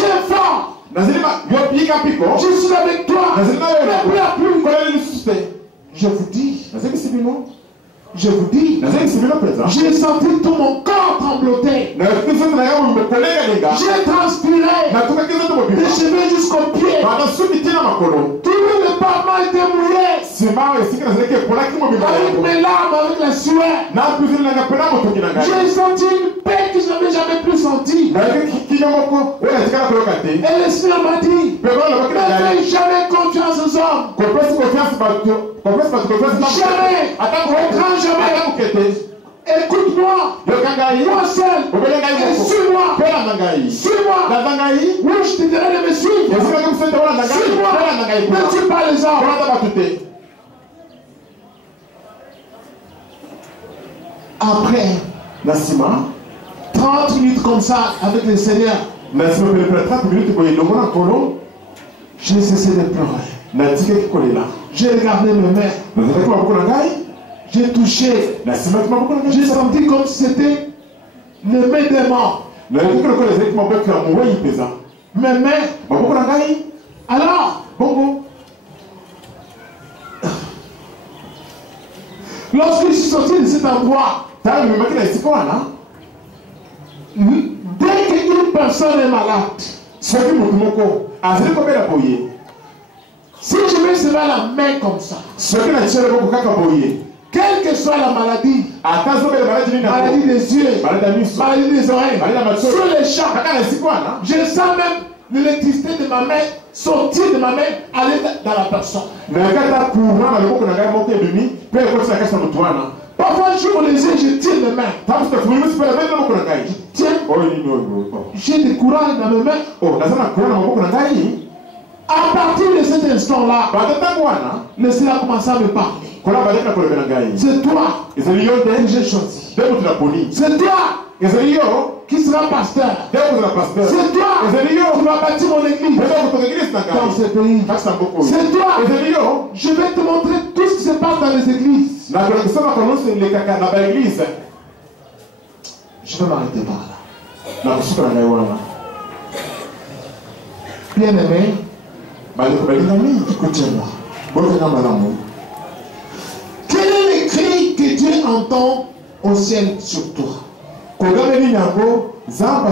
es fort. Je suis avec toi. Ne pleure plus. Je vous dis, j'ai senti tout mon corps trembloter. J'ai transpiré des cheveux jusqu'aux pieds. Tout le parement était mouillé. Avec mes larmes, avec la sueur. J'ai senti une paix que je n'avais jamais plus sentie. Et l'Esprit m'a dit, ne fais jamais confiance aux hommes. Jamais. Jamais. Écoute-moi. Moi seul. Et suis-moi. Suis-moi. Oui, je te dirai de me suivre. Suis-moi. Ne tue pas les hommes. Après 30 minutes comme ça avec le Seigneur, j'ai cessé de pleurer. J'ai regardé mes mains. J'ai touché. J'ai senti comme si c'était les mains des morts. Mes mains. Alors, lorsque je suis sorti de cet endroit, dès qu'une personne est malade, si je mets cela la main comme ça, quelle que soit la maladie, maladie des yeux, maladie des oreilles, sur les champs, je sens même l'électricité de ma main sortir de ma main, aller dans la personne. Parfois, j'ouvre les yeux, je tire les mains. Tiens, j'ai des courants dans mes mains. À partir de cet instant-là, le Seigneur a commencé à me parler. C'est toi que j'ai choisi. C'est toi qui sera pasteur. C'est toi qui va bâtir mon église dans ce pays. C'est toi. Je vais te montrer tout ce qui se passe dans les églises. Je vais m'arrêter par là. Bien aimé, écoutez-moi. Quel est le cri que Dieu entend au ciel sur toi? C'est un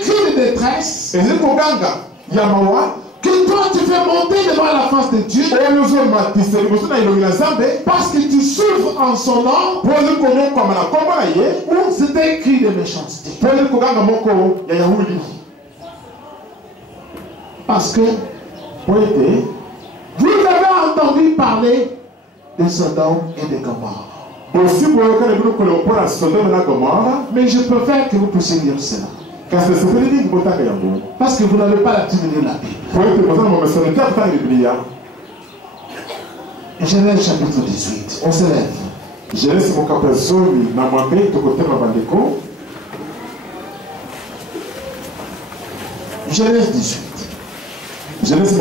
cri de détresse que toi tu fais monter devant la face de Dieu parce que tu souffres en son nom, ou c'est un cri de méchanceté. Parce que vous avez entendu parler de Sodome et de Gomorrhe. Mais je préfère que vous puissiez lire cela. Parce que vous n'avez pas l'habitude de lire la Bible. Genèse chapitre 18. On se lève. Genèse Genèse 18. Genèse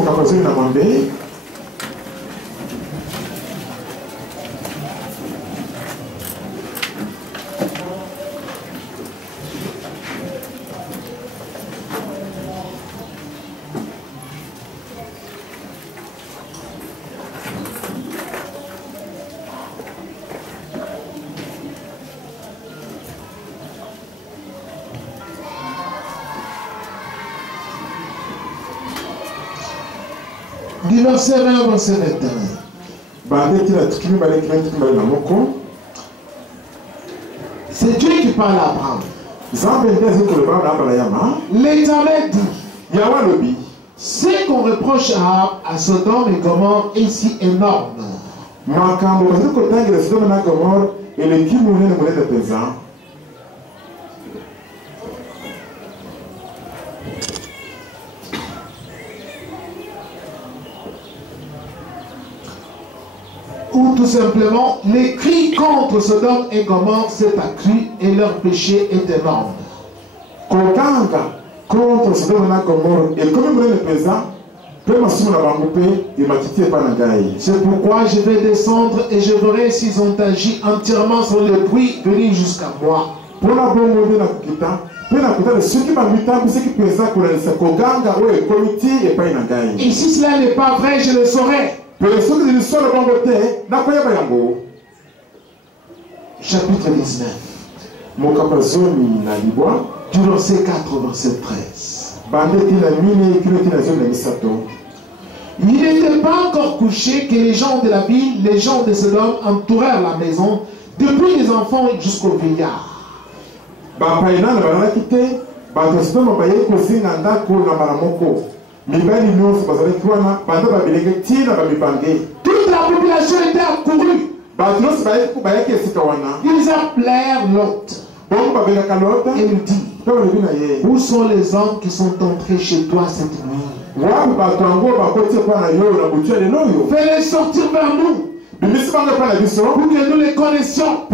Du verset 20 au verset 21. C'est Dieu qui parle à Abraham. L'Éternel dit, ce qu'on reproche à Sodome et Gomorrhe est si énorme. Ou tout simplement, les cris contre Sodome et Gomorrhe s'est accru et leur péché est énorme. Contre Sodome et Gomorrhe, et comme vous le présent, c'est pourquoi je vais descendre et je verrai s'ils ont agi entièrement sur le bruit venu jusqu'à moi. Et si cela n'est pas vrai, je le saurai. Chapitre 19. Du verset 4 au verset 13. Il n'était pas encore couché que les gens de la ville, les gens de Sodome, entourèrent la maison, depuis les enfants jusqu'aux vieillards. Toute la population était accourue. Ils appelèrent Lot. Et il dit, où sont les hommes qui sont entrés chez toi cette nuit? Fais-les sortir vers nous, pour que nous les connaissions.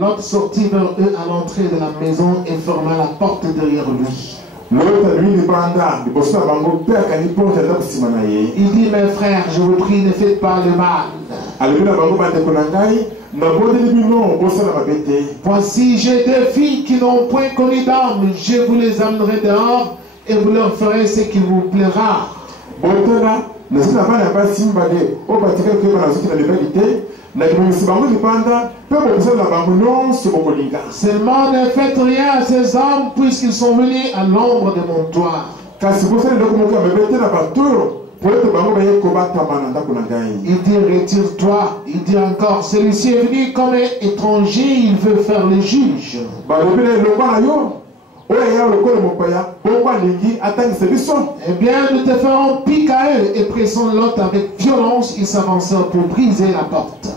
Lot sortit vers eux à l'entrée de la maison et ferma la porte derrière lui. Il dit, mes frères, je vous prie, ne faites pas le mal. Voici, j'ai deux filles qui n'ont point connu d'homme. Je vous les amènerai dehors et vous leur ferez ce qui vous plaira. Seulement ne faites rien à ces hommes puisqu'ils sont venus à l'ombre de mon toit. Il dit, retire-toi. Il dit encore, celui-ci est venu comme un étranger, il veut faire le juge. Eh bien, nous te ferons pique à eux. Et pressant Lot avec violence, ils s'avancèrent pour briser la porte.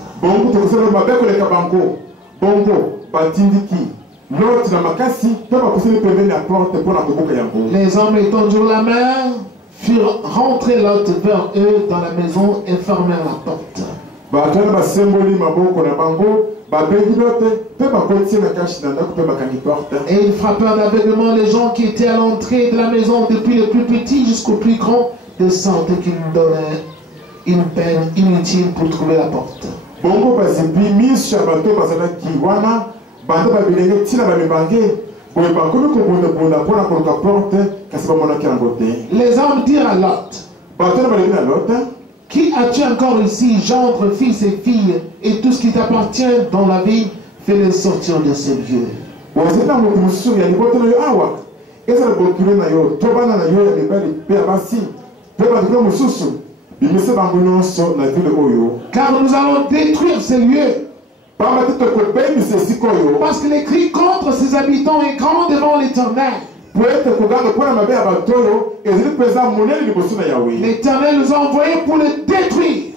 Les hommes étendurent la main, firent rentrer Lot vers eux dans la maison et fermèrent la porte. Et ils frappèrent d'aveuglement les gens qui étaient à l'entrée de la maison, depuis le plus petit jusqu'au plus grand, de sorte qu'ils donnaient une peine inutile pour trouver la porte. Les hommes dirent à Lot, qui as-tu encore ici, gendre, fils et filles, et tout ce qui t'appartient dans la vie, fais-les sortir de ce lieu. Car nous allons détruire ces lieux. Parce que les cris contre ses habitants est grand devant l'Éternel. L'Éternel nous a envoyés pour le détruire.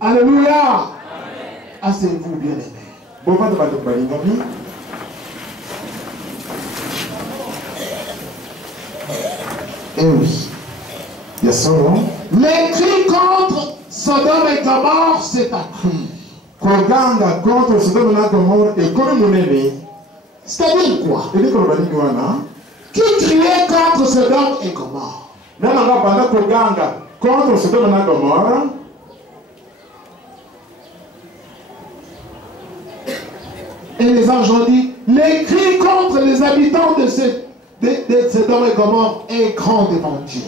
Alléluia. Asseyez-vous, bien-aimés. Et oui. Les cris contre Sodome et Gomorrhe s'est accru. C'est-à-dire quoi? Qui criait contre Sodome et Gomorrhe? Et les anges ont dit, les cris contre les habitants de Sodome et Gomorrhe est grand devant Dieu.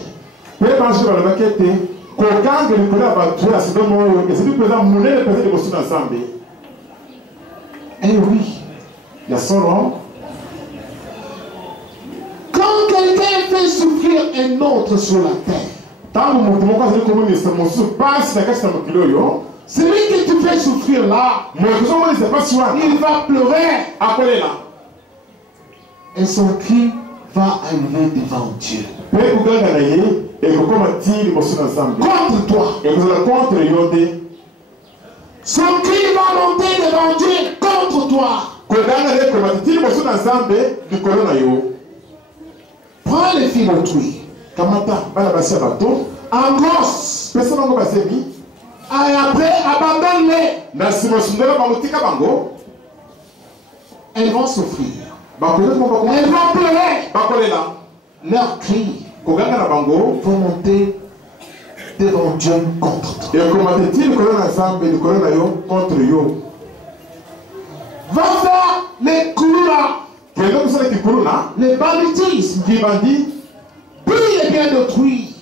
Et oui, quand quelqu'un fait souffrir un autre sur la terre, celui que tu fait souffrir là, il va pleurer. Et son cri va arriver devant Dieu. Contre toi. Son cri va monter devant Dieu contre toi. Prends les filles d'autrui. Engrosse. Et après, abandonne-les. Elles vont souffrir. Elles vont pleurer. Leurs cris vont monter devant Dieu contre toi. Va faire les couloirs, les banditismes, pille les biens d'autrui,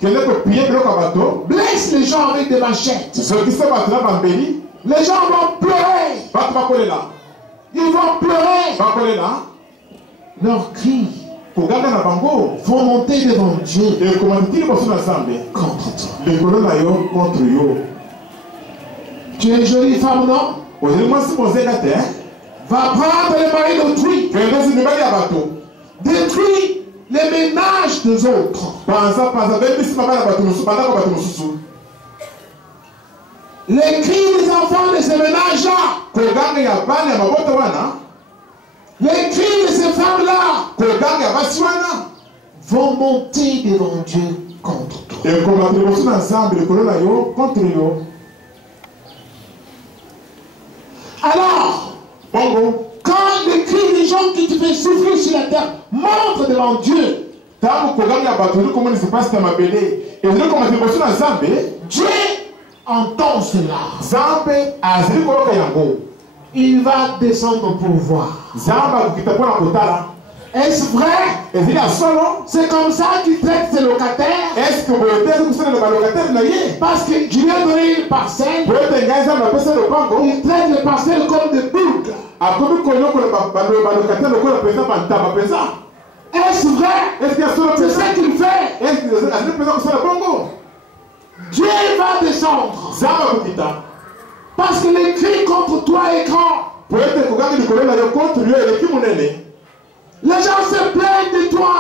blesse les gens avec des machettes. Les gens vont pleurer. Ils vont pleurer. Leurs cris vont monter devant Dieu contre toi. Tu es une jolie femme, non? Va prendre les maris d'autrui. Détruis les ménages des autres. Les cris des enfants de ces ménages-là, les cris de ces femmes-là vont monter devant Dieu contre toi. Alors, quand les cris des gens qui te font souffrir sur la terre montent devant Dieu, Dieu entend cela. Il va descendre pour voir. Est-ce vrai? C'est comme ça qu'il traite ses locataires? Parce que je lui ai donné une parcelle. Il traite les parcelles comme des boucles. Est-ce vrai? C'est ce qu'il fait. Dieu va descendre. Parce que les cris contre toi est grand. Les gens se plaignent de toi.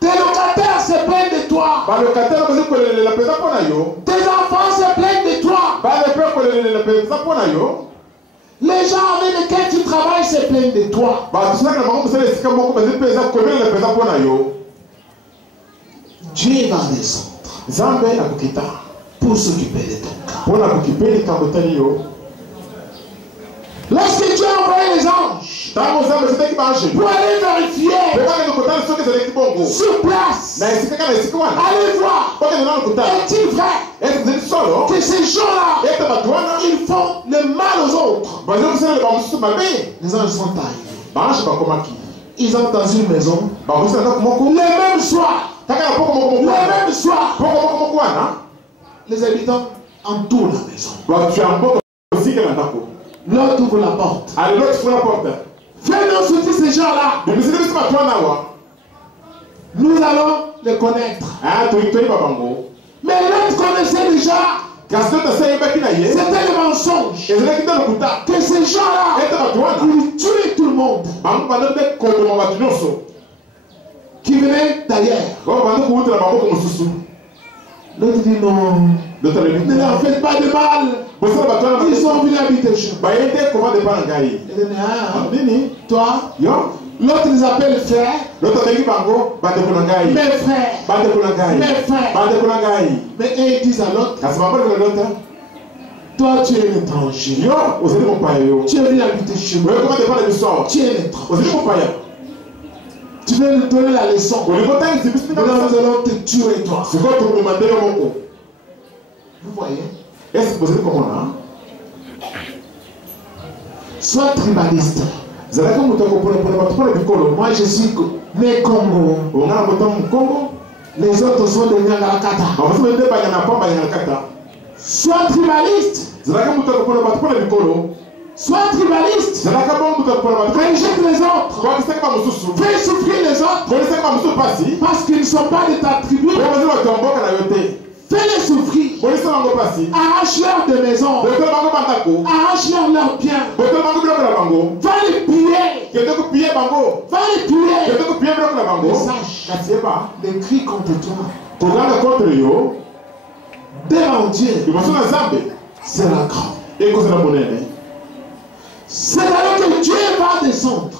Tes locataires se plaignent de toi. Tes enfants se plaignent de toi. Les gens avec lesquels tu travailles se plaignent de toi. Dieu va descendre pour s'occuper de ton cas. Lorsque Dieu a envoyé les anges pour aller vérifier sur place, allez voir, est-il vrai que ces gens-là, ils font le mal aux autres? Les anges sont arrivés. Ils entrent dans une maison. Le même soir, les habitants entourent la maison. L'autre ouvre la porte. Fais-nous sortir ces gens-là. Nous allons les connaître. Mais l'autre connaissait déjà. C'était le mensonge. Que ces gens-là, ils tuaient tout le monde. Qui venait d'ailleurs. L'autre dit non. Ne leur faites pas de mal. Ils sont venus habiter chez nous. Toi, l'autre les appelle frères. Mes frères. Mais ils disent à l'autre, toi tu es un étranger. Tu es venu habiter chez nous. Tu es un étranger. Tu veux nous donner la leçon. Maintenant nous allons te tuer toi. Vous voyez? Sois tribaliste. Moi je suis né Congo. Les autres sont des Nyangalakata. Sois tribaliste. Sois tribaliste. Rejette les autres. Fais souffrir les autres. Parce qu'ils ne sont pas de ta tribu. Fais fais-les souffrir. Arrache-leur de maison. Arrache-leur leurs biens. Va les piller. Va les piller. Mais sache, les cris contre toi devant Dieu sera grand. C'est alors que Dieu va descendre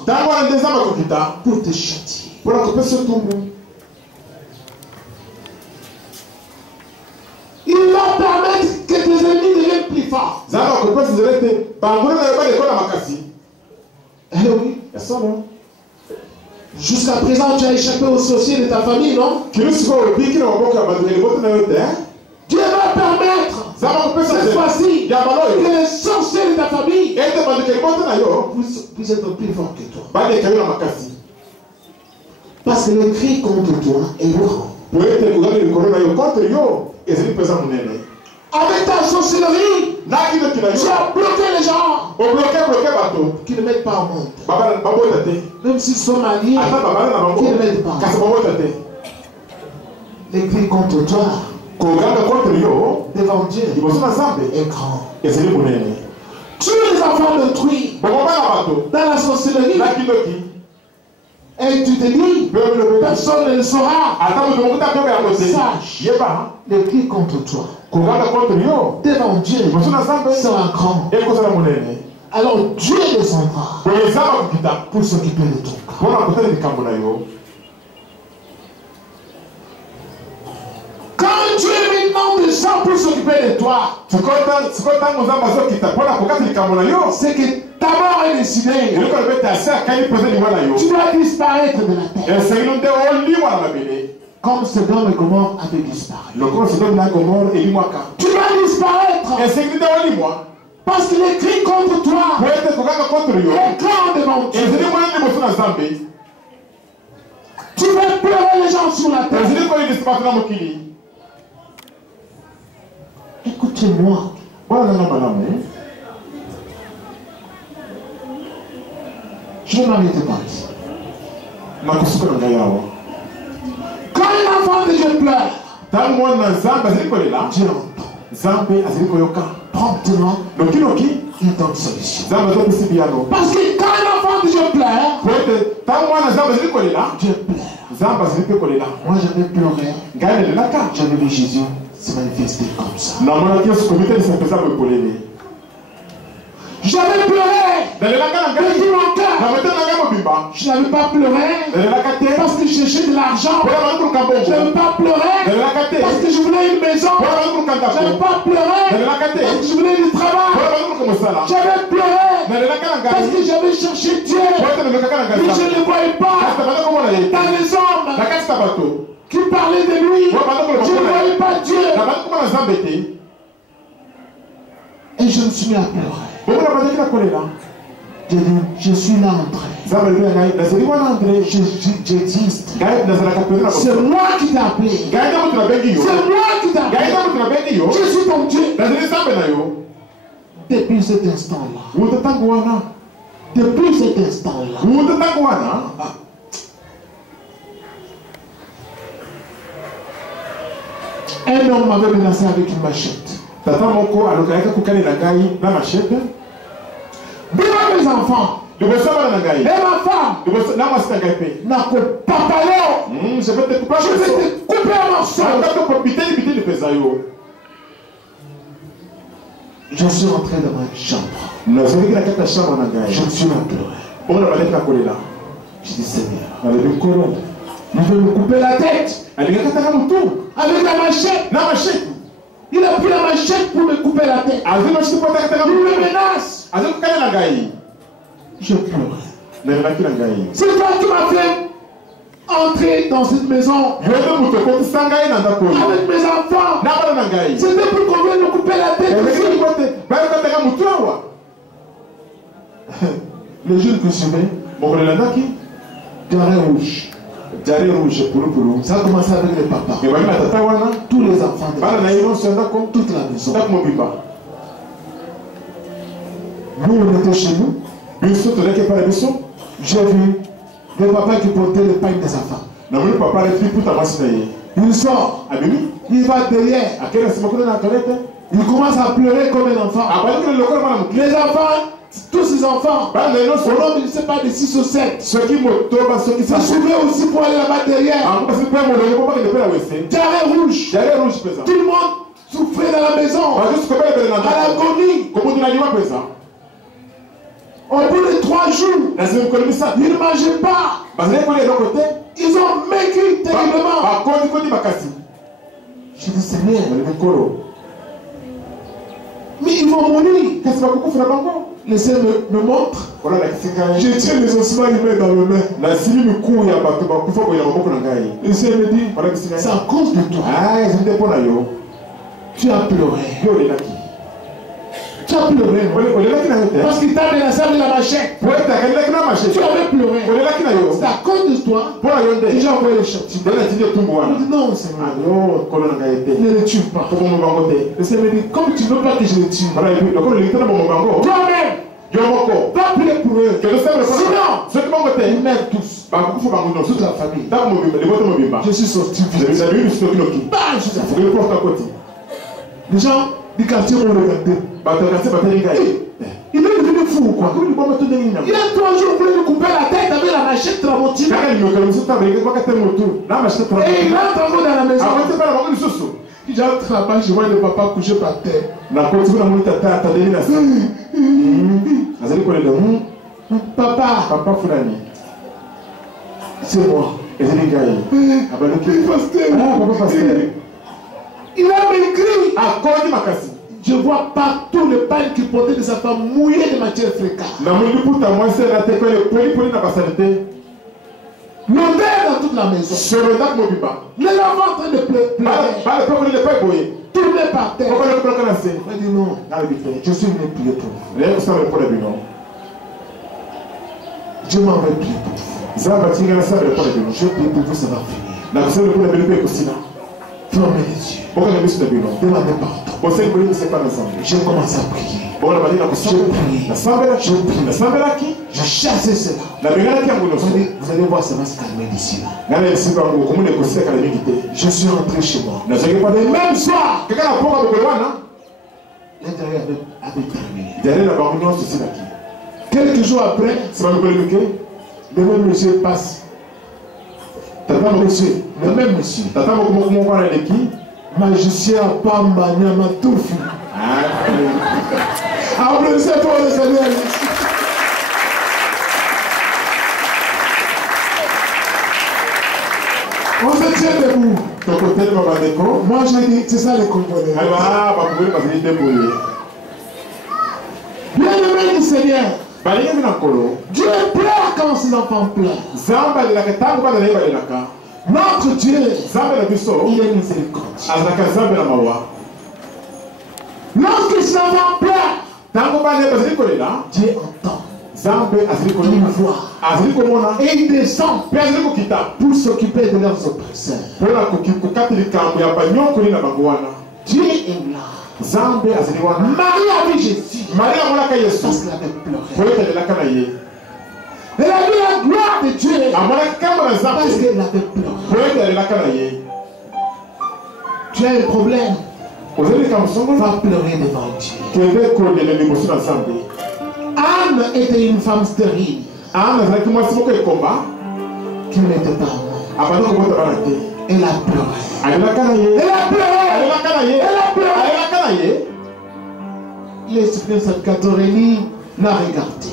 pour te châtier. Il va permettre que tes ennemis deviennent plus forts. Eh oui. Jusqu'à présent, tu as échappé aux sorciers de ta famille, non? Dieu va permettre cette fois-ci que les sorciers de ta famille puissent être plus forts que toi. Parce que le cri contre toi est grand. Avec ta sorcellerie, tu as bloqué les gens qui ne mettent pas en monde. Même s'ils sont mariés, qui ne mettent pas en monde. Les cris contre toi devant Dieu est grand. Tu es les enfants d'autrui dans la sorcellerie. Et tu te dis, personne ne le saura. Sache, les cris contre toi devant Dieu sera grand. Alors Dieu descendra pour s'occuper de ton cas. Quand Dieu maintenant descend pour s'occuper de toi, c'est que ta mort est décidée. Tu dois disparaître de la terre. Comme Sodome et Gomorrhe avait disparu. Tu dois disparaître. Parce qu'il est écrit contre toi. est grand devant Dieu. Tu vas pleurer les gens sur la terre. Écoutez-moi. Je vais m'arrêter par ici. Quand un enfant de Dieu pleure, Dieu entend. Promptement, il donne solution. Parce que quand un enfant de Dieu pleure, Dieu pleure. Moi j'avais pleuré. J'avais vu Jésus se manifester comme ça. J'avais pleuré de tout mon cœur. Je n'avais pas pleuré parce que je cherchais de l'argent. Je n'avais pas pleuré parce que je voulais une maison. Je n'avais pas pleuré parce que je voulais du travail. J'avais pleuré parce que j'avais cherché Dieu. Mais je ne le voyais pas dans les hommes qui parlaient de lui. Je ne voyais pas Dieu. Et je me suis mis à pleurer. J'ai dit, je suis là entré. J'existe. C'est moi qui t'ai appelé. C'est moi qui t'ai appelé. Je suis ton Dieu. Depuis cet instant-là. Depuis cet instant-là. Un homme m'avait menacé avec une machette. Mes enfants et ma femme je vais te couper un morceau. Je suis rentré dans ma chambre. Je me suis pleuré. Je dis Seigneur, il veut me couper la tête avec la machette. Il a pris la machette pour me couper la tête. Il me menace. Je pleurais. C'est toi qui m'as fait entrer dans cette maison avec mes enfants. C'était pour qu'on vienne me couper la tête aussi. Le jour que je vais, diarrhée rouge. Ça a commencé avec les papas. Tous les enfants de la maison, toute la maison. Nous, on était chez nous. J'ai vu le papa qui portait le pain de sa femme. Il sort. Il va derrière. Il commence à pleurer comme un enfant. Les enfants, tous ces enfants, au nombre, je ne sais pas, de 6 ou 7. Se soulevaient aussi pour aller là-bas derrière. Diarrhée rouge. Tout le monde souffrait dans la maison. À l'agonie. Au bout de 3 jours, ils ne mangeaient pas. Ils ont maigri terriblement. Je dis, Seigneur, mais ils vont mourir. Le Seigneur me montre. Je tiens les ossements humains dans mes mains. Le Seigneur me dit, c'est à cause de toi. Tu as pleuré. Tu as pleuré. Parce qu'il t'a menacé avec la machette. Tu avais pleuré. C'est à cause de toi que j'ai envoyé les châtiments. Il dit non, Seigneur. Ne le tue pas. Le Seigneur me dit, comme tu ne veux pas que je le tue, toi-même, va prier pour eux. Sinon, ils meurent tous. Toute la famille. Je suis sorti. Les gens du quartier m'ont regardé. Il est devenu fou, quoi. Il y a 3 jours pour lui couper la tête avec la machette tramontinée. Et il entre encore dans la maison. Il entre là-bas, je vois le papa couché par terre. Papa, c'est moi. Il a maigri. Je vois partout le pain qu'il portait de sa femme mouillé de matière fécale. L'odeur dans toute la maison. Les enfants en train de pleurer. Tourner par terre. Il dit non, je suis venu prier pour vous. Je m'en vais prier pour vous. Je prie pour vous, ça va finir. Fermez les yeux. Demandez pardon. Je commence à prier. Je prie. Je chasse cela. Vous allez voir, ça va se calmer d'ici là. Je suis rentré chez moi. Le même soir, l'intérieur avait terminé. Quelques jours après, le même monsieur passe. Le même monsieur. Magicien Pamba Nyamatofi. Applaudissez pour le Seigneur. On se tient debout. Moi j'ai dit, c'est ça les Congolais. Bien-aimé du Seigneur. Dieu pleure quand ses enfants pleurent. Notre Dieu, il est miséricordieux. Lorsque ses enfants pleurent, Dieu entend. Il voit. Et il descend pour s'occuper de leurs oppresseurs. Dieu est là. Marie a vu Jésus parce qu'elle avait pleuré. Elle a vu la gloire de Dieu parce qu'elle avait pleuré. Tu as un problème, va pleurer devant Dieu. Anne était une femme stérile qui n'était pas amante. Elle a pleuré. L'esprit de Catorelli l'a regardé.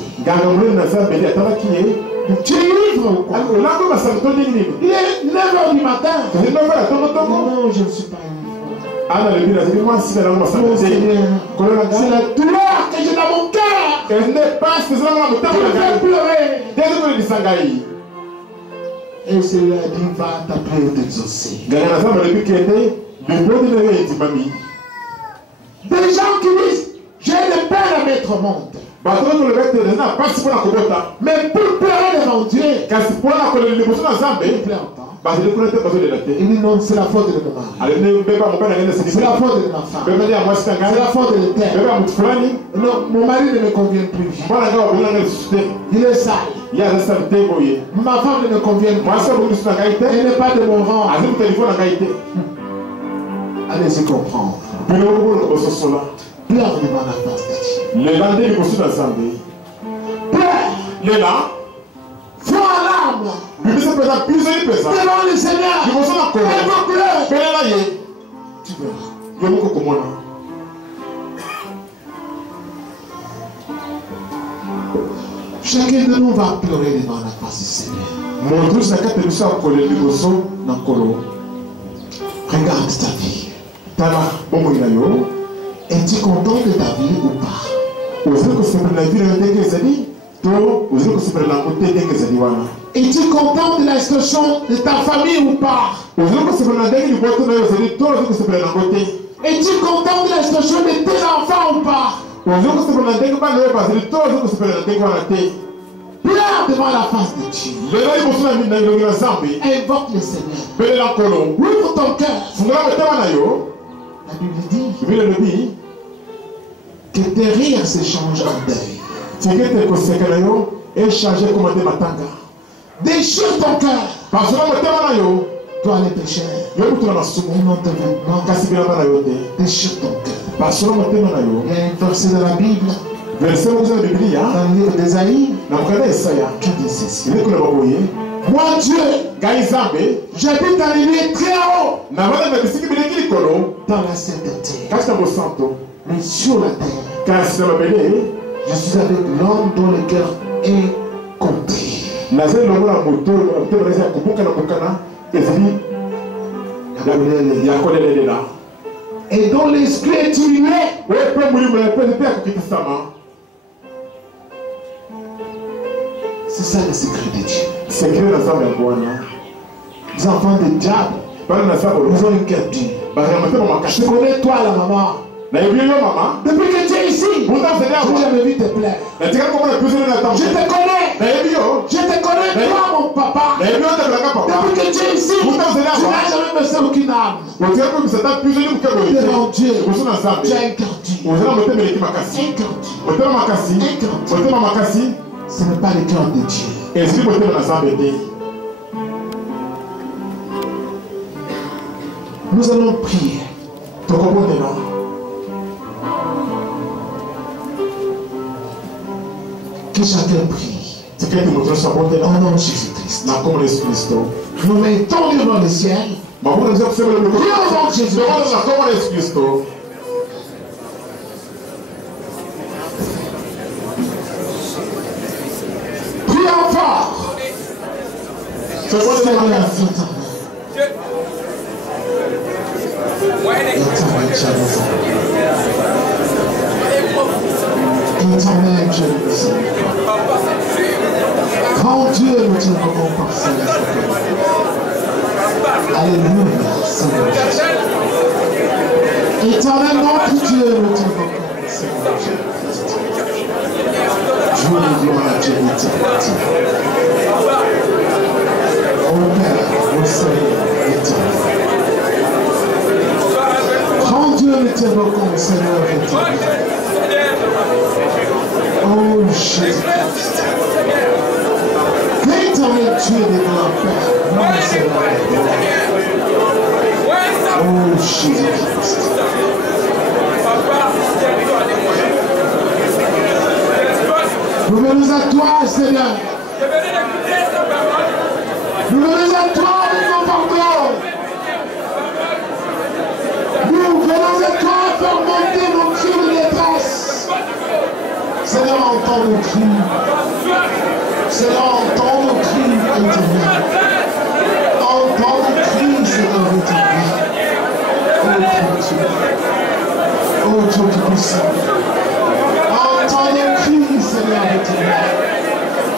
Tu es ivre ou quoi? Il est 9h du matin. Non, je ne suis pas ivre. C'est la douleur que j'ai dans mon cœur. Je vais pleurer. Et cela dit, va ta prière t'exaucer. Des gens qui disent, j'ai de peine à mettre au monde. Mais pour pleurer devant Dieu, il pleure pas. Il dit non, c'est la faute de ma mari. C'est la faute de ma femme. C'est la faute de l'Éternel. Non, mon mari ne me convient plus. Il est sale. Ma femme ne me convient pas. Elle n'est pas de mon rang. Allez-y comprendre. Pleure devant la face de Dieu. Pleure. Foi à l'âme. Devant le Seigneur. Et pleure. Tu verras. Chacun de nous va pleurer devant la face du Seigneur. Regarde ta vie. Es-tu content de ta vie ou pas? Es-tu content de la situation de ta famille ou pas? Es-tu content de la situation de tes enfants ou pas? Pleure devant la face de Dieu. Invoque le Seigneur. Ouvre ton cœur. La Bible dit que tes rires se changent en deuil. Déchire ton cœur. Toi les pécheurs, et non tes vêtements. Déchire ton cœur. Il y a un verset de la Bible. Dans le livre d'Ésaïe, qui dit ceci. Moi Dieu, j'habite dans les lieux très hauts, dans la sainteté, mais sur la terre, je suis avec l'homme dont le cœur est contrit. Et dont l'esprit est tué. C'est ça le secret de Dieu. Les enfants du diable, ils ont un cœur dur. Je connais toi la maman. Depuis que tu es ici, je n'ai jamais vu te plaire. Je te connais. Je te connais toi mon papa. Depuis que tu es ici, tu n'as jamais versé aucune âme. Devant Dieu, tu as un cœur dur. Ce n'est pas le cœur de Dieu. Nous allons prier. Que chacun prie. Au nom de Jésus-Christ. Nous mettons devant le ciel. Prions au nom de Jésus-Christ. Prions fort. Éternel Dieu, grand Dieu, nous te rendons par Seigneur. Alléluia, Seigneur Jésus. Éternel notre Dieu, nous te rendons, Seigneur Jésus. Jour et gloire à Dieu l'éternité. Ô Père, ô Seigneur éternel. Grand Dieu, nous te rendons, Seigneur éternel. Oh Jésus-Christ. L'éternel Dieu des grands pères, mon Seigneur. Oh Jésus-Christ. Nous venons à toi, Seigneur. Nous venons à toi avec nos pardons. Nous venons à toi faire monter nos cris de détresse. Seigneur, entends nos cris. Seigneur, entends nos cris éternels. Entends nos cris, Seigneur éternel. Oh Dieu tout-puissant. Entends nos cris, Seigneur éternel.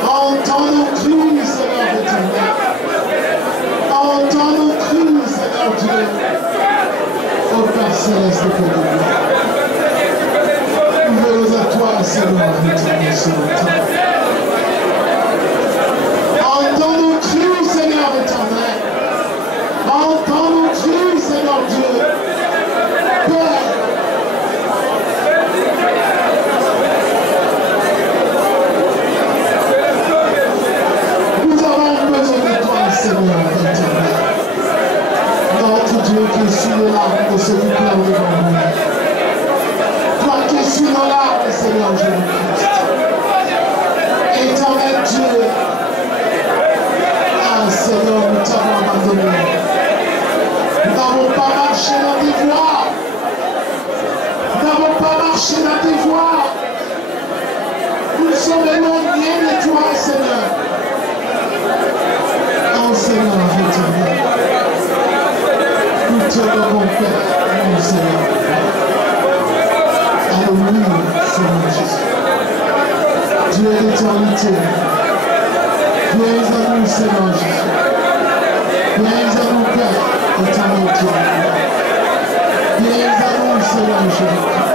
Entends nos cris, Seigneur éternel. Entends nos cris, Seigneur Dieu. Oh Père céleste, Père de gloire. Nous venons à toi, Seigneur éternel, ce matin. Entends nos cris, Seigneur éternel. Entends nos cris, Seigneur Dieu. Père, pitié. Viens à nous, Seigneur Jésus. Viens à nous, Père éternel Dieu. Viens à nous, Seigneur Jésus.